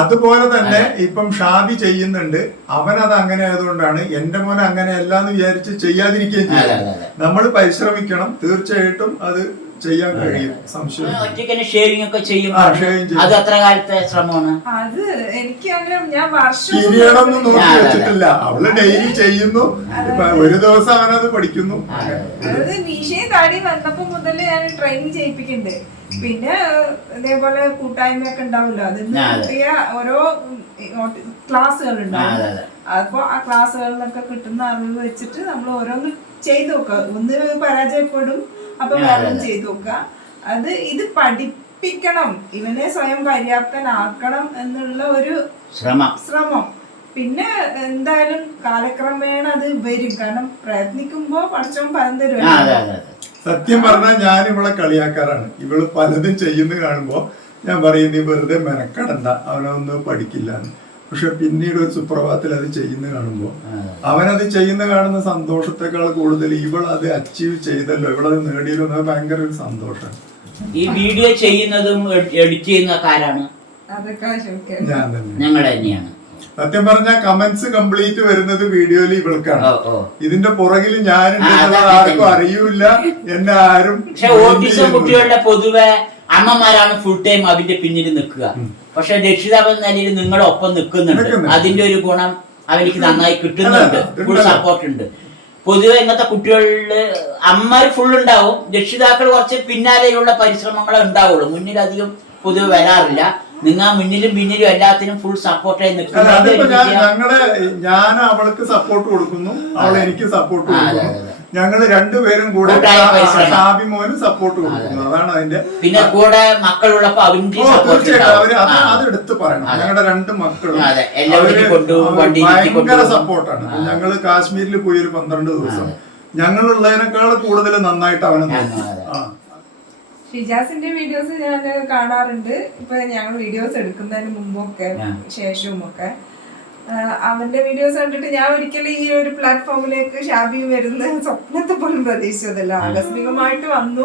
അതുപോലെ തന്നെ ഇപ്പം ഷാബി ചെയ്യുന്നുണ്ട്. അവനത് അങ്ങനെ ആയതുകൊണ്ടാണ് എന്റെ മോനെ അങ്ങനെ അല്ല എന്ന് വിചാരിച്ച് ചെയ്യാതിരിക്കുകയും ചെയ്യും. നമ്മൾ പരിശ്രമിക്കണം. തീർച്ചയായിട്ടും അത് ചെയ്യാൻ കഴിയും. സംശയം ഒറ്റയ്ക്ക് തന്നെ ഷേവിംഗ് ഒക്കെ ചെയ്യും. അത് എത്ര കാലത്തെ ശ്രമമാണ് അത്? എനിക്ക് അങ്ങനെ ഞാൻ വർഷം ശരിയാണൊന്നും നോക്കി വെച്ചിട്ടില്ല. അവള് ഡെയിലി ചെയ്യുന്നു. ഒരു ദിവസം അവനത് പഠിക്കുന്നു. അതായത് മീശയും താടി വന്നപ്പോ മുതൽ ഞാൻ ട്രെയിനിങ് ചെയ്യിപ്പിക്കുന്നുണ്ട്. പിന്നെ ഇതേപോലെ കൂട്ടായ്മയൊക്കെ ഉണ്ടാവുമല്ലോ, അതിന് കിട്ടിയ ഓരോ ക്ലാസ്സുകൾ ഉണ്ടാവും. അപ്പൊ ആ ക്ലാസ്സുകളിലൊക്കെ കിട്ടുന്ന അറിവ് വെച്ചിട്ട് നമ്മൾ ഓരോന്ന് ചെയ്തു നോക്കുക. ഒന്ന് പരാജയപ്പെടും, അപ്പൊ വേറെ ചെയ്തു നോക്കുക. ഇത് പഠിപ്പിക്കണം, ഇവനെ സ്വയം പര്യാപ്തനാക്കണം എന്നുള്ള ഒരു ശ്രമം. പിന്നെ എന്തായാലും കാലക്രമേണ അത് വരും. കാരണം പ്രയത്നിക്കുമ്പോ പഠിച്ചവൻ ഫലം തരുമല്ലോ. സത്യം പറഞ്ഞാൽ ഞാൻ ഇവളെ കളിയാക്കാറാണ്. ഇവള് പലതും ചെയ്യുന്ന കാണുമ്പോ ഞാൻ പറയും നീ വെറുതെ മെനക്കെടണ്ട, അവനൊന്നും പഠിക്കില്ല. പക്ഷെ പിന്നീട് ഒരു സുപ്രഭാതത്തിൽ അത് ചെയ്യുന്ന കാണുമ്പോ അവനത് ചെയ്യുന്ന കാണുന്ന സന്തോഷത്തെക്കാൾ കൂടുതൽ ഇവൾ അത് അച്ചീവ് ചെയ്തല്ലോ, ഇവളത് നേടിയല്ലോ, അത് ഭയങ്കര ഒരു സന്തോഷം. ഈ വീഡിയോ ചെയ്യുന്നതും എഡിറ്റ് ചെയ്യുന്നതൊക്കെ ആരാണ്? ഞാൻ തന്നെ, ഞങ്ങൾ തന്നെയാണ്. സത്യം പറഞ്ഞ കമന്റ്സ് കംപ്ലീറ്റ് വരുന്നത് വീഡിയോയിൽ ഇവൾക്കാണ്. ഇതിന്റെ പുറകിൽ ഞാനുണ്ടെന്നുള്ളത് ആർക്കും അറിയൂല, എന്നെ ആരും. പക്ഷെ ഓട്ടിസം കുട്ടികളുടെ പൊതുവെ അമ്മമാരാണ് ഫുൾ ടൈം അതിന്റെ പിന്നിൽ നിൽക്കുക. പക്ഷെ രക്ഷിതാവ് എന്ന നിലയിൽ നിങ്ങളൊപ്പം നിൽക്കുന്നുണ്ട്. അതിന്റെ ഒരു ഗുണം അവനിക്ക് നന്നായി കിട്ടുന്നുണ്ട്, ഫുൾ സപ്പോർട്ട് ഉണ്ട്. പൊതുവെ ഇന്നത്തെ കുട്ടികളില് അമ്മമാർ ഫുൾ ഉണ്ടാവും, രക്ഷിതാക്കൾ കുറച്ച് പിന്നാലെയുള്ള പരിശ്രമങ്ങളെ ഉണ്ടാവുള്ളൂ. മുന്നിൽ അധികം പൊതുവെ വരാറില്ല. നിങ്ങൾ മുന്നിലും പിന്നിലും എല്ലാത്തിനും ഫുൾ സപ്പോർട്ടായി നിൽക്കുന്നത്. ഞാൻ അവൾക്ക് സപ്പോർട്ട് കൊടുക്കുന്നു, അവൾ എനിക്ക് സപ്പോർട്ട് കൊടുക്കുന്നു. ഞങ്ങൾ രണ്ടുപേരും കൂടെ ഷാബി മോനും സപ്പോർട്ട് കൊടുക്കുന്നു. അതാണ് അതിന്റെ. പിന്നെ കൂടെ മക്കളുള്ളപ്പോ തീർച്ചയായിട്ടും അത് എടുത്ത് പറയണം. ഞങ്ങളുടെ രണ്ട് മക്കളും ഭയങ്കര സപ്പോർട്ടാണ്. ഞങ്ങള് കാശ്മീരിൽ പോയി ഒരു 12 ദിവസം ഞങ്ങളുള്ളതിനേക്കാൾ കൂടുതൽ നന്നായിട്ട് അവനെ നോക്കി. ഷിജാസിന്റെ വീഡിയോസ് ഞാൻ കാണാറുണ്ട്. ഇപ്പൊ ഞങ്ങൾ വീഡിയോസ് എടുക്കുന്നതിന് മുമ്പൊക്കെ ശേഷവും ഒക്കെ അവന്റെ വീഡിയോസ് കണ്ടിട്ട് ഞാൻ ഒരിക്കലും ഈ ഒരു പ്ലാറ്റ്ഫോമിലേക്ക് ഷാബി വരുന്ന സ്വപ്നത്തെ പോലും പ്രതീക്ഷിച്ചതല്ല. ആകസ്മികമായിട്ട് വന്നു.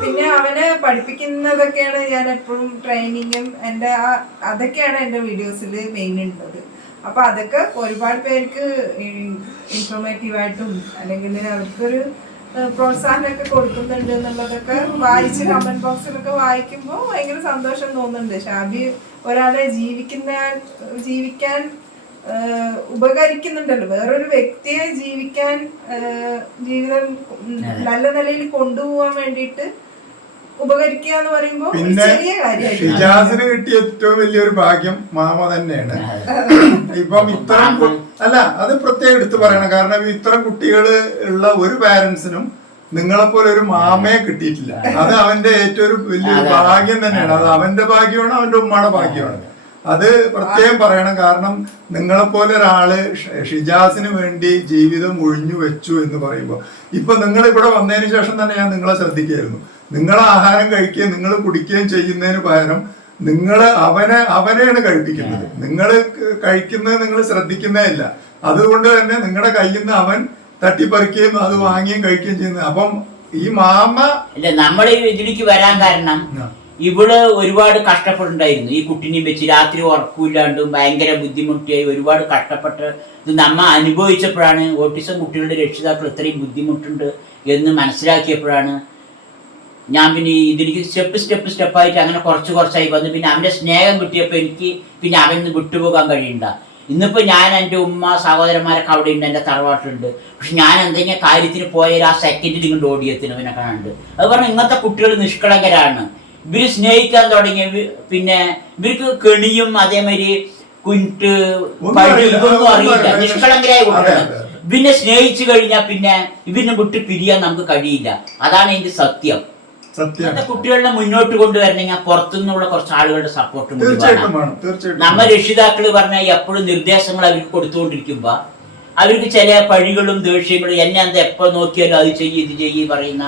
പിന്നെ അവനെ പഠിപ്പിക്കുന്നതൊക്കെയാണ് ഞാൻ എപ്പോഴും ട്രെയിനിങ്ങും അതൊക്കെയാണ് എന്റെ വീഡിയോസിൽ മെയിൻ ഉള്ളത്. അപ്പൊ അതൊക്കെ ഒരുപാട് പേർക്ക് ഇൻഫോർമേറ്റീവായിട്ടും അല്ലെങ്കിൽ അവർക്കൊരു പ്രോത്സാഹനമൊക്കെ കൊടുക്കുന്നുണ്ട് എന്നുള്ളതൊക്കെ വായിച്ച് കമന്റ് ബോക്സിലൊക്കെ വായിക്കുമ്പോൾ ഭയങ്കര സന്തോഷം തോന്നുന്നുണ്ട്. ഷാബി ഒരാളെ ജീവിക്കാൻ ഉപകരിക്കുന്നുണ്ടല്ലോ. വേറൊരു വ്യക്തിയെ ജീവിക്കാൻ ജീവിതം നല്ല നിലയിൽ കൊണ്ടുപോകാൻ വേണ്ടിയിട്ട് ഉപകരിക്കുക എന്ന് പറയുമ്പോൾ ചെറിയ കാര്യമാണ്. ഷിജാസിന് കിട്ടിയ ഏറ്റവും വലിയൊരു ഭാഗ്യം മാമ തന്നെയാണ്. ഇപ്പം ഇത്തരം അത് പ്രത്യേകം എടുത്തു പറയണം. കാരണം ഇത്തരം കുട്ടികൾ ഉള്ള ഒരു പാരന്റ്സിനും നിങ്ങളെപ്പോലെ ഒരു മാമയെ കിട്ടിയിട്ടില്ല. അത് അവന്റെ ഏറ്റവും വലിയൊരു ഭാഗ്യം തന്നെയാണ്. അത് അവന്റെ ഭാഗ്യമാണ്, അവന്റെ ഉമ്മയുടെ ഭാഗ്യമാണ്. അത് പ്രത്യേകം പറയണം. കാരണം നിങ്ങളെപ്പോലെ ഒരാള് ഷിജാസിന് വേണ്ടി ജീവിതം ഒഴിഞ്ഞു വെച്ചു എന്ന് പറയുമ്പോൾ, ഇപ്പൊ നിങ്ങൾ ഇവിടെ വന്നതിന് ശേഷം തന്നെ ഞാൻ നിങ്ങളെ ശ്രദ്ധിക്കുകയായിരുന്നു. നിങ്ങൾ ആഹാരം കഴിക്കുകയും നിങ്ങൾ കുടിക്കുകയും ചെയ്യുന്നതിന് പകരം നിങ്ങൾ അവനെയാണ് കഴിപ്പിക്കുന്നത്. നിങ്ങൾ കഴിക്കുന്നത് നിങ്ങൾ ശ്രദ്ധിക്കുന്നേ ഇല്ല. അതുകൊണ്ട് തന്നെ നിങ്ങളുടെ കയ്യിൽ നിന്ന് അവൻ തട്ടിപ്പറിക്കുകയും അത് വാങ്ങുകയും കഴിക്കുകയും ചെയ്യുന്നത്. അപ്പം ഈ മാമ നമ്മൾ ഇതിലേക്ക് വരാൻ കാരണം ഇവള് ഒരുപാട് കഷ്ടപ്പെട്ടുണ്ടായിരുന്നു. ഈ കുട്ടിനെയും വെച്ച് രാത്രി ഉറക്കൂല്ലാണ്ടും ഭയങ്കര ബുദ്ധിമുട്ടിയായി ഒരുപാട് കഷ്ടപ്പെട്ട് ഇത് നമ്മ അനുഭവിച്ചപ്പോഴാണ് ഓട്ടിസം കുട്ടികളുടെ രക്ഷിതാക്കൾ ഇത്രയും ബുദ്ധിമുട്ടുണ്ട് എന്ന് മനസ്സിലാക്കിയപ്പോഴാണ് ഞാൻ പിന്നെ ഇതിലേക്ക് സ്റ്റെപ്പായിട്ട് അങ്ങനെ കുറച്ചായി വന്നു. പിന്നെ അവന്റെ സ്നേഹം കിട്ടിയപ്പോൾ എനിക്ക് പിന്നെ അവന് വിട്ടുപോകാൻ കഴിയണ്ട. ഇന്നിപ്പോ ഞാൻ എൻ്റെ ഉമ്മ സഹോദരന്മാരൊക്കെ അവിടെ ഉണ്ട്, എൻ്റെ തറവാട്ടുണ്ട്. പക്ഷെ ഞാൻ എന്തെങ്കിലും കാര്യത്തിന് പോയാൽ ആ സെക്കൻഡിൽ ഇങ്ങോട്ട് ഓടിയെത്തിനവനെ കാണുന്നുണ്ട്. അത് പറഞ്ഞാൽ ഇന്നത്തെ കുട്ടികൾ നിഷ്കളങ്കരാണ്. ഇവര് സ്നേഹിക്കാൻ തുടങ്ങിയ പിന്നെ ഇവർക്ക് കെണിയും അതേമാതിരി കുഞ്ഞ് ഇതൊന്നും അറിയില്ല. നിഷ്കളങ്കരായ കുട്ടികളാണ്. ഇവനെ സ്നേഹിച്ചു കഴിഞ്ഞാൽ പിന്നെ ഇവനെ വിട്ട് പിരിയാൻ നമുക്ക് കഴിയില്ല. അതാണ് ഇതിന്റെ സത്യം. കുട്ടികളെ മുന്നോട്ട് കൊണ്ടുവരണമെങ്കിൽ പുറത്തുനിന്നുള്ള കുറച്ച് ആളുകളുടെ സപ്പോർട്ടും കൂടി വേണം. നമ്മ രക്ഷിതാക്കള് പറഞ്ഞാൽ എപ്പോഴും നിർദ്ദേശങ്ങൾ അവർക്ക് കൊടുത്തുകൊണ്ടിരിക്കുമ്പോ അവർക്ക് ചില പഴികളും ദേഷ്യങ്ങളും എന്നെ എന്താ എപ്പോ നോക്കിയാലും അത് ചെയ്യ് ഇത് ചെയ്യ് പറയുന്ന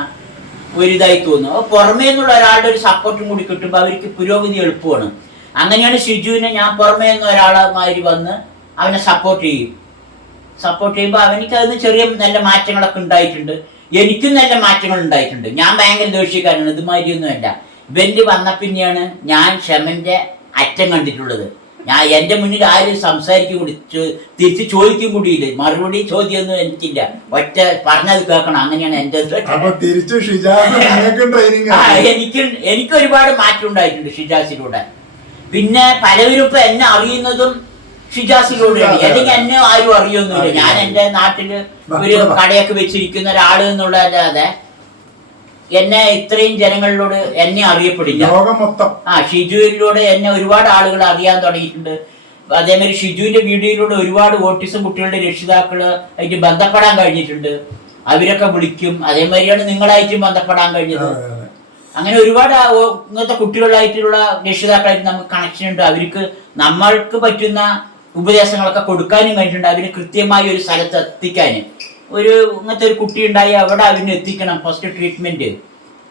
ഒരിതായി തോന്നും. അപ്പൊ പുറമേ നിന്നുള്ള ഒരാളുടെ ഒരു സപ്പോർട്ടും കൂടി കിട്ടുമ്പോൾ അവർക്ക് പുരോഗതി എളുപ്പമാണ്. അങ്ങനെയാണ് ഷിജുവിനെ ഞാൻ പുറമേ നിന്ന് ഒരാളമാതിരി വന്ന് അവനെ സപ്പോർട്ട് ചെയ്യുമ്പോൾ അവനിക്ക് അതിന് ചെറിയ നല്ല മാറ്റങ്ങളൊക്കെ ഉണ്ടായിട്ടുണ്ട്. എനിക്കും നല്ല മാറ്റങ്ങൾ ഉണ്ടായിട്ടുണ്ട്. ഞാൻ ഭയങ്കര ദേഷ്യക്കാരനാണ്, ഇതുമാതിരിയൊന്നുമല്ല. ഇവന്റ് വന്ന പിന്നെയാണ് ഞാൻ ക്ഷമന്റെ അറ്റം കണ്ടിട്ടുള്ളത്. ഞാൻ എന്റെ മുന്നിൽ ആരും സംസാരിക്കും കൂടി തിരിച്ച് ചോദിക്കും കൂടിയില്ല, മറുപടി ചോദ്യമൊന്നും എനിക്കില്ല, ഒറ്റ പറഞ്ഞത് കേൾക്കണം, അങ്ങനെയാണ് എന്റെ. എനിക്ക് ഒരുപാട് മാറ്റം ഉണ്ടായിട്ടുണ്ട് ഷിജാസിലൂടെ. പിന്നെ പലവരും ഇപ്പൊ എന്നെ അറിയുന്നതും ഷിജാസിലൂടെയാണ്, അല്ലെങ്കിൽ എന്നെ ആരും അറിയൊന്നുമില്ല. ഞാൻ എന്റെ നാട്ടില് ഒരു കടയൊക്കെ വെച്ചിരിക്കുന്ന ഒരാള് എന്നുള്ളതല്ലാതെ എന്നെ ഇത്രയും ജനങ്ങളിലൂടെ എന്നെ അറിയപ്പെടില്ല. ഷിജുവിലൂടെ എന്നെ ഒരുപാട് ആളുകൾ അറിയാൻ തുടങ്ങിയിട്ടുണ്ട്. അതേമാതിരി ഷിജുവിന്റെ വീഡിയോയിലൂടെ ഒരുപാട് ഓട്ടിസം കുട്ടികളുടെ രക്ഷിതാക്കള് ആയിട്ട് ബന്ധപ്പെടാൻ കഴിഞ്ഞിട്ടുണ്ട്. അവരൊക്കെ വിളിക്കും. അതേമാതിരിയാണ് നിങ്ങളായിട്ടും ബന്ധപ്പെടാൻ കഴിഞ്ഞത്. അങ്ങനെ ഒരുപാട് ഇങ്ങനത്തെ കുട്ടികളായിട്ടുള്ള രക്ഷിതാക്കളായിട്ട് നമുക്ക് കണക്ഷൻ ഉണ്ട്. അവർക്ക് നമ്മൾക്ക് പറ്റുന്ന ഉപദേശങ്ങളൊക്കെ കൊടുക്കാനും കഴിഞ്ഞിട്ടുണ്ട്. അവര് കൃത്യമായി ഒരു സ്ഥലത്ത് എത്തിക്കാനും. ഇങ്ങനത്തെ ഒരു കുട്ടി ഉണ്ടായി അവിടെ അവരിന് എത്തിക്കണം ഫസ്റ്റ് ട്രീറ്റ്മെന്റ്.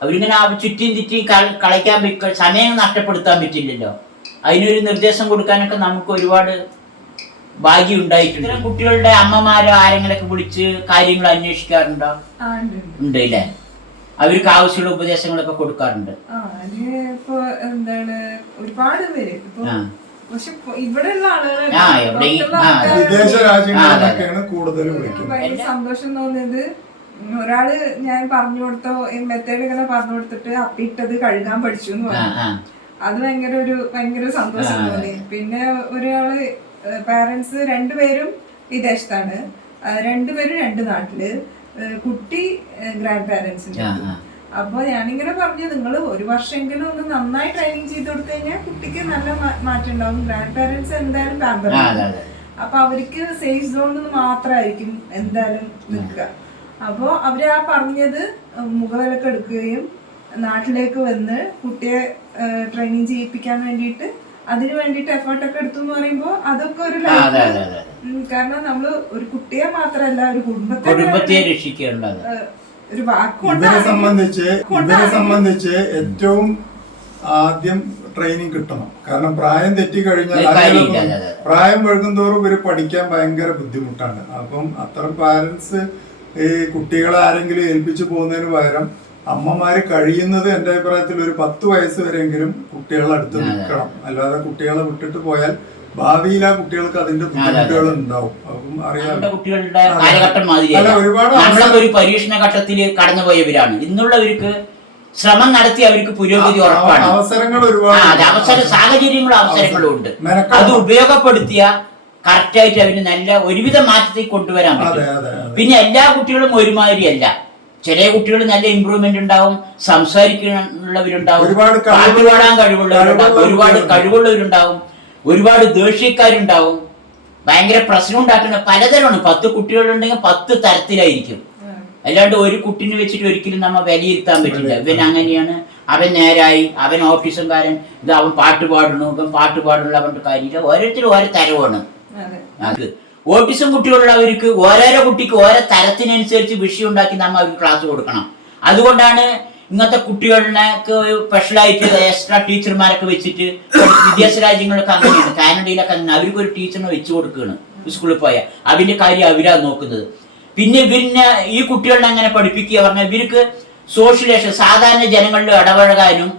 അവരിങ്ങനെ ചുറ്റിയും കളിക്കാൻ സമയം നഷ്ടപ്പെടുത്താൻ പറ്റില്ലല്ലോ. അതിനൊരു നിർദ്ദേശം കൊടുക്കാനൊക്കെ നമുക്ക് ഒരുപാട് ഭാഗ്യം ഉണ്ടായിട്ടുണ്ട്. ഇത്തരം കുട്ടികളുടെ അമ്മമാരോ ആരെങ്കിലൊക്കെ വിളിച്ച് കാര്യങ്ങൾ അന്വേഷിക്കാറുണ്ടോ? ഉണ്ട് അല്ലേ? അവർക്ക് ആവശ്യമുള്ള ഉപദേശങ്ങളൊക്കെ കൊടുക്കാറുണ്ട്. ഒരുപാട് പേര് പക്ഷെ ഇവിടെയുള്ള വിദേശ രാജ്യങ്ങളിലൊക്കെയാണ് കൂടുതൽ ഭയങ്കര സന്തോഷം തോന്നിയത്. ഒരാള് ഞാൻ പറഞ്ഞു കൊടുത്ത മെത്തേഡ് ഇങ്ങനെ പറഞ്ഞു കൊടുത്തിട്ട് അപ്പിട്ടത് കഴുകാൻ പഠിച്ചു എന്ന് പറഞ്ഞു. അത് ഭയങ്കര സന്തോഷം തോന്നി. പിന്നെ ഒരാള് പാരന്റ്സ് രണ്ടുപേരും വിദേശത്താണ്, രണ്ടുപേരും രണ്ട് നാട്ടില്, കുട്ടി ഗ്രാൻഡ് പാരന്റ്സിന്റെ. അപ്പൊ ഞാനിങ്ങനെ പറഞ്ഞു, നിങ്ങൾ ഒരു വർഷമെങ്കിലും ഒന്ന് നന്നായി ട്രെയിനിങ് ചെയ്ത് കൊടുത്തു കഴിഞ്ഞാൽ കുട്ടിക്ക് നല്ല മാറ്റം ഉണ്ടാവും. ഗ്രാൻഡ് പാരന്റ്സ് എന്തായാലും പാമ്പർ, അപ്പൊ അവർക്ക് സേഫ് സോണിൽ മാത്രമായിരിക്കും എന്തായാലും നിൽക്കുക. അപ്പൊ അവര് ആ പറഞ്ഞത് മുഖവിലക്ക് എടുക്കുകയും നാട്ടിലേക്ക് വന്ന് കുട്ടിയെ ട്രെയിനിങ് ചെയ്യിപ്പിക്കാൻ വേണ്ടിയിട്ട് അതിന് വേണ്ടിയിട്ട് എഫേർട്ടൊക്കെ എടുത്തു എന്ന് പറയുമ്പോ അതൊക്കെ ഒരു ലൈഫ്. കാരണം നമ്മള് ഒരു കുട്ടിയെ മാത്രല്ല ഒരു കുടുംബത്തെ രക്ഷിക്കേണ്ടത്. ഇവരെ സംബന്ധിച്ച് ഏറ്റവും ആദ്യം ട്രെയിനിങ് കിട്ടണം. കാരണം പ്രായം തെറ്റിക്കഴിഞ്ഞാൽ പ്രായം വഴുകുന്തോറും ഇവര് പഠിക്കാൻ ഭയങ്കര ബുദ്ധിമുട്ടാണ്. അപ്പം അത്തരം പാരന്റ്സ് ഈ കുട്ടികളെ ആരെങ്കിലും ഏൽപ്പിച്ചു പോകുന്നതിന് പകരം അമ്മമാര് കഴിയുന്നത് എന്റെ അഭിപ്രായത്തിൽ ഒരു 10 വയസ്സ് വരെയെങ്കിലും കുട്ടികളെ അടുത്ത് നിൽക്കണം. അല്ലാതെ കുട്ടികളെ വിട്ടിട്ട് പോയാൽ ഭാവിയിൽ ആ കുട്ടികൾക്ക് അതിന്റെ ബുദ്ധിമുട്ടുകൾ ഉണ്ടാവും. അപ്പം അറിയാം കുട്ടികളുടെ കാലഘട്ടം മാതിരി ഒരു പരീക്ഷണ ഘട്ടത്തിൽ കടന്നുപോയവരാണ്. ഇന്നുള്ളവർക്ക് ശ്രമം നടത്തി അവർക്ക് പുരോഗതി ഉറപ്പാണ്. അവസരങ്ങൾ ഒരുപാട് സാഹചര്യങ്ങളും അവസരങ്ങളും ഉണ്ട്. അത് ഉപയോഗപ്പെടുത്തിയ കറക്റ്റായിട്ട് അവന് നല്ല ഒരുവിധ മാറ്റത്തിൽ കൊണ്ടുവരാൻ പറ്റും. പിന്നെ എല്ലാ കുട്ടികളും ഒരുമാതിരിയല്ല. ചില കുട്ടികൾ നല്ല ഇമ്പ്രൂവ്മെന്റ് ഉണ്ടാവും, സംസാരിക്കാനുള്ളവരുണ്ടാവും, പാട്ട് പാടാൻ കഴിവുള്ളവരുണ്ടാവും, ഒരുപാട് കഴിവുള്ളവരുണ്ടാവും, ഒരുപാട് ദേഷ്യക്കാരുണ്ടാവും, ഭയങ്കര പ്രശ്നം ഉണ്ടാക്കുന്ന പലതരമാണ്. 10 കുട്ടികളുണ്ടെങ്കിൽ 10 തരത്തിലായിരിക്കും. അല്ലാണ്ട് ഒരു കുട്ടിനെ വെച്ചിട്ട് ഒരിക്കലും നമ്മൾ വിലയിരുത്താൻ പറ്റില്ല. ഇവൻ അങ്ങനെയാണ്, അവൻ നേരായി, അവൻ ഓഫീസുകാരൻ, ഇത് അവൻ പാട്ട് പാടണു, ഇവൻ പാട്ട് പാടുള്ള അവന്റെ കാര്യമില്ല. ഓരോരുത്തരും ഓരോ തരവാണ്. അത് ഓട്ടിസം കുട്ടികളുള്ളവർക്ക് ഓരോരോ കുട്ടിക്ക് ഓരോ തരത്തിനനുസരിച്ച് വിഷയം ഉണ്ടാക്കി നമ്മൾ അവർക്ക് ക്ലാസ് കൊടുക്കണം. അതുകൊണ്ടാണ് ഇങ്ങനത്തെ കുട്ടികളെ സ്പെഷ്യലായിട്ട് എക്സ്ട്രാ ടീച്ചർമാരൊക്കെ വെച്ചിട്ട് വിദേശ രാജ്യങ്ങളൊക്കെ അങ്ങനെയാണ്. കാനഡയിലൊക്കെ അങ്ങനെ അവർക്ക് ഒരു ടീച്ചറിനെ വെച്ചു കൊടുക്കുകയാണ് സ്കൂളിൽ പോയാൽ. അതിന്റെ കാര്യം അവരാ നോക്കുന്നത്. പിന്നെ ഈ കുട്ടികളെ അങ്ങനെ പഠിപ്പിക്കുക പറഞ്ഞാൽ ഇവർക്ക് സോഷ്യലൈസേഷൻ, സാധാരണ ജനങ്ങളിൽ ഇടപഴകാനും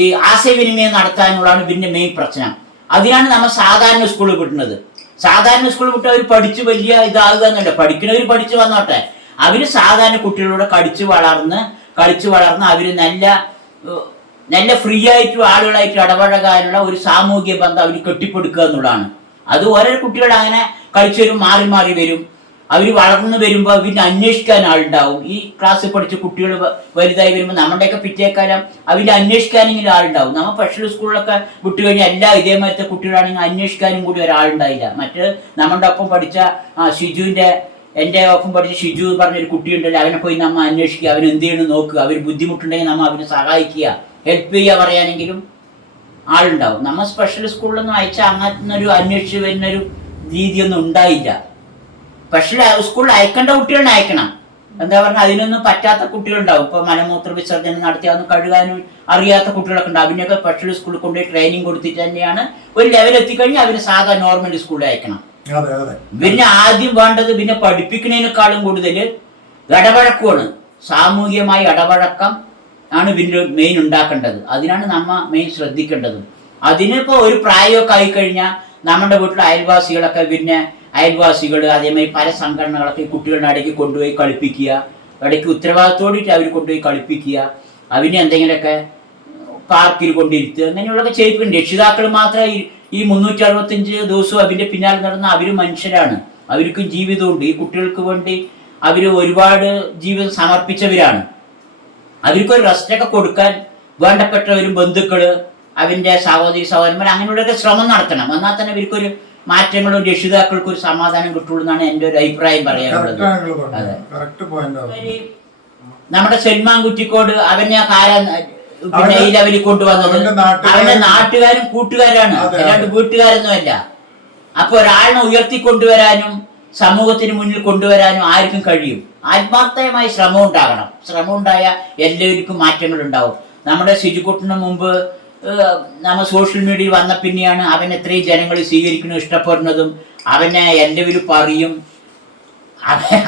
ഈ ആശയവിനിമയം നടത്താനുള്ളതാണ് ഇതിന്റെ മെയിൻ പ്രശ്നം. അതിനാണ് നമ്മൾ സാധാരണ സ്കൂളിൽ വിടുന്നത്. സാധാരണ സ്കൂളിൽ വിട്ട് അവർ പഠിച്ച് വലിയ ഇതാകുക എന്നല്ല, പഠിക്കുന്നവർ പഠിച്ചു വന്നോട്ടെ. അവര് സാധാരണ കുട്ടികളോട് കളിച്ചു വളർന്ന് അവര് നല്ല ഫ്രീ ആയിട്ട് ആളുകളായിട്ട് ഇടപഴകാനുള്ള ഒരു സാമൂഹിക ബന്ധം അവർ കെട്ടിപ്പടുക്കുക എന്നുള്ളതാണ്. അത് ഓരോ കുട്ടികൾ അങ്ങനെ കളിച്ചു വരും, മാറി മാറി വരും. അവർ വളർന്നു വരുമ്പോൾ അവരിനെ അന്വേഷിക്കാൻ ആളുണ്ടാവും. ഈ ക്ലാസ്സിൽ പഠിച്ച കുട്ടികൾ വലുതായി വരുമ്പോൾ നമ്മുടെയൊക്കെ പിറ്റേക്കാലം അവരിനെ അന്വേഷിക്കാനെങ്കിലും ആളുണ്ടാവും. നമ്മൾ സ്പെഷ്യൽ സ്കൂളിലൊക്കെ വിട്ടു കഴിഞ്ഞാൽ എല്ലാ ഇതേമാരത്തെ കുട്ടികളാണെങ്കിൽ അന്വേഷിക്കാനും കൂടി ഒരാളുണ്ടായില്ല. മറ്റ് നമ്മുടെ ഒപ്പം പഠിച്ച എൻ്റെ ഒപ്പം പഠിച്ച ഷിജു പറഞ്ഞൊരു കുട്ടിയുണ്ടല്ലോ, അവനെ പോയി നമ്മൾ അന്വേഷിക്കുക, അവൻ എന്ത് ചെയ്യണം നോക്കുക, അവർ ബുദ്ധിമുട്ടുണ്ടെങ്കിൽ നമ്മൾ അവനെ സഹായിക്കുക, ഹെൽപ്പ് ചെയ്യുക പറയാനെങ്കിലും ആളുണ്ടാവും. നമ്മൾ സ്പെഷ്യൽ സ്കൂളിലൊന്നും അയച്ചാൽ അങ്ങനൊരു അന്വേഷിച്ച് വരുന്നൊരു രീതിയൊന്നും ഉണ്ടായില്ല. സ്പെഷ്യൽ സ്കൂളിൽ അയക്കേണ്ട കുട്ടികളെ അയക്കണം. എന്താ പറഞ്ഞാൽ അതിനൊന്നും പറ്റാത്ത കുട്ടികളുണ്ടാവും. ഇപ്പൊ മലമൂത്ര വിസർജനം നടത്തി അതൊന്നും കഴുകാനും അറിയാത്ത കുട്ടികളൊക്കെ ഉണ്ടാവും. അവനൊക്കെ സ്പെഷ്യൽ സ്കൂളിൽ കൊണ്ടുപോയി ട്രെയിനിങ് കൊടുത്തിട്ട് തന്നെയാണ് ഒരു ലെവൽ എത്തിക്കഴിഞ്ഞാൽ അവന് സാധാ നോർമൽ സ്കൂളിൽ അയക്കണം. പിന്നെ ആദ്യം വേണ്ടത് പിന്നെ പഠിപ്പിക്കുന്നതിനേക്കാളും കൂടുതൽ ഇടപഴക്കമാണ്. സാമൂഹികമായ ഇടപഴക്കം ആണ് പിന്നെ മെയിൻ ഉണ്ടാക്കേണ്ടത്. അതിനാണ് നമ്മ മെയിൻ ശ്രദ്ധിക്കേണ്ടത്. അതിനിപ്പോ ഒരു പ്രായമൊക്കെ ആയിക്കഴിഞ്ഞാൽ നമ്മുടെ വീട്ടിലെ അയൽവാസികളൊക്കെ പിന്നെ അയൽവാസികൾ അതേമാതിരി പല സംഘടനകളൊക്കെ ഈ കുട്ടികളുടെ ഇടയ്ക്ക് കൊണ്ടുപോയി കളിപ്പിക്കുക, ഇടയ്ക്ക് ഉത്തരവാദിത്തോടിയിട്ട് അവർ കൊണ്ടുപോയി കളിപ്പിക്കുക, അവന് എന്തെങ്കിലുമൊക്കെ പാർക്കിൽ കൊണ്ടിരുത്തുക, അങ്ങനെയുള്ളതൊക്കെ ചെയ്യിപ്പിക്കും. രക്ഷിതാക്കൾ മാത്രം ഈ 365 ദിവസവും അവൻ്റെ പിന്നാലെ നടന്ന അവർ മനുഷ്യരാണ്, അവർക്കും ജീവിതമുണ്ട്. ഈ കുട്ടികൾക്ക് വേണ്ടി അവർ ഒരുപാട് ജീവിതം സമർപ്പിച്ചവരാണ്. അവർക്കൊരു റെസ്റ്റൊക്കെ കൊടുക്കാൻ വേണ്ടപ്പെട്ടവരും ബന്ധുക്കള് അവൻ്റെ സഹോദരി സഹോദരന്മാർ അങ്ങനെയുള്ളൊക്കെ ശ്രമം നടത്തണം. എന്നാൽ തന്നെ ഇവർക്കൊരു മാറ്റങ്ങളും രക്ഷിതാക്കൾക്ക് ഒരു സമാധാനം കിട്ടുള്ളൂ എന്നാണ് എൻ്റെ ഒരു അഭിപ്രായം പറയാനുള്ളത്. നമ്മുടെ സൽമാൻ കുറ്റിക്കോട് അവനെ പിന്നെ ഈ ലെവലിൽ കൊണ്ടുവന്നത് അവന്റെ നാട്ടുകാരും കൂട്ടുകാരാണ്, അല്ലാണ്ട് വീട്ടുകാരൊന്നുമല്ല. അപ്പൊ ഒരാളിനെ ഉയർത്തിക്കൊണ്ടുവരാനും സമൂഹത്തിന് മുന്നിൽ കൊണ്ടുവരാനും ആർക്കും കഴിയും. ആത്മാർത്ഥമായ ശ്രമം ഉണ്ടാകണം. ശ്രമം ഉണ്ടായാൽ എല്ലാവർക്കും മാറ്റങ്ങൾ ഉണ്ടാവും. നമ്മുടെ ശുചിക്കുട്ടിന് മുമ്പ് നമ്മൾ സോഷ്യൽ മീഡിയയിൽ വന്ന പിന്നെയാണ് അവൻ എത്രയും ജനങ്ങൾ സ്വീകരിക്കണം ഇഷ്ടപ്പെടുന്നതും അവനെ എല്ലാവരും പറയും.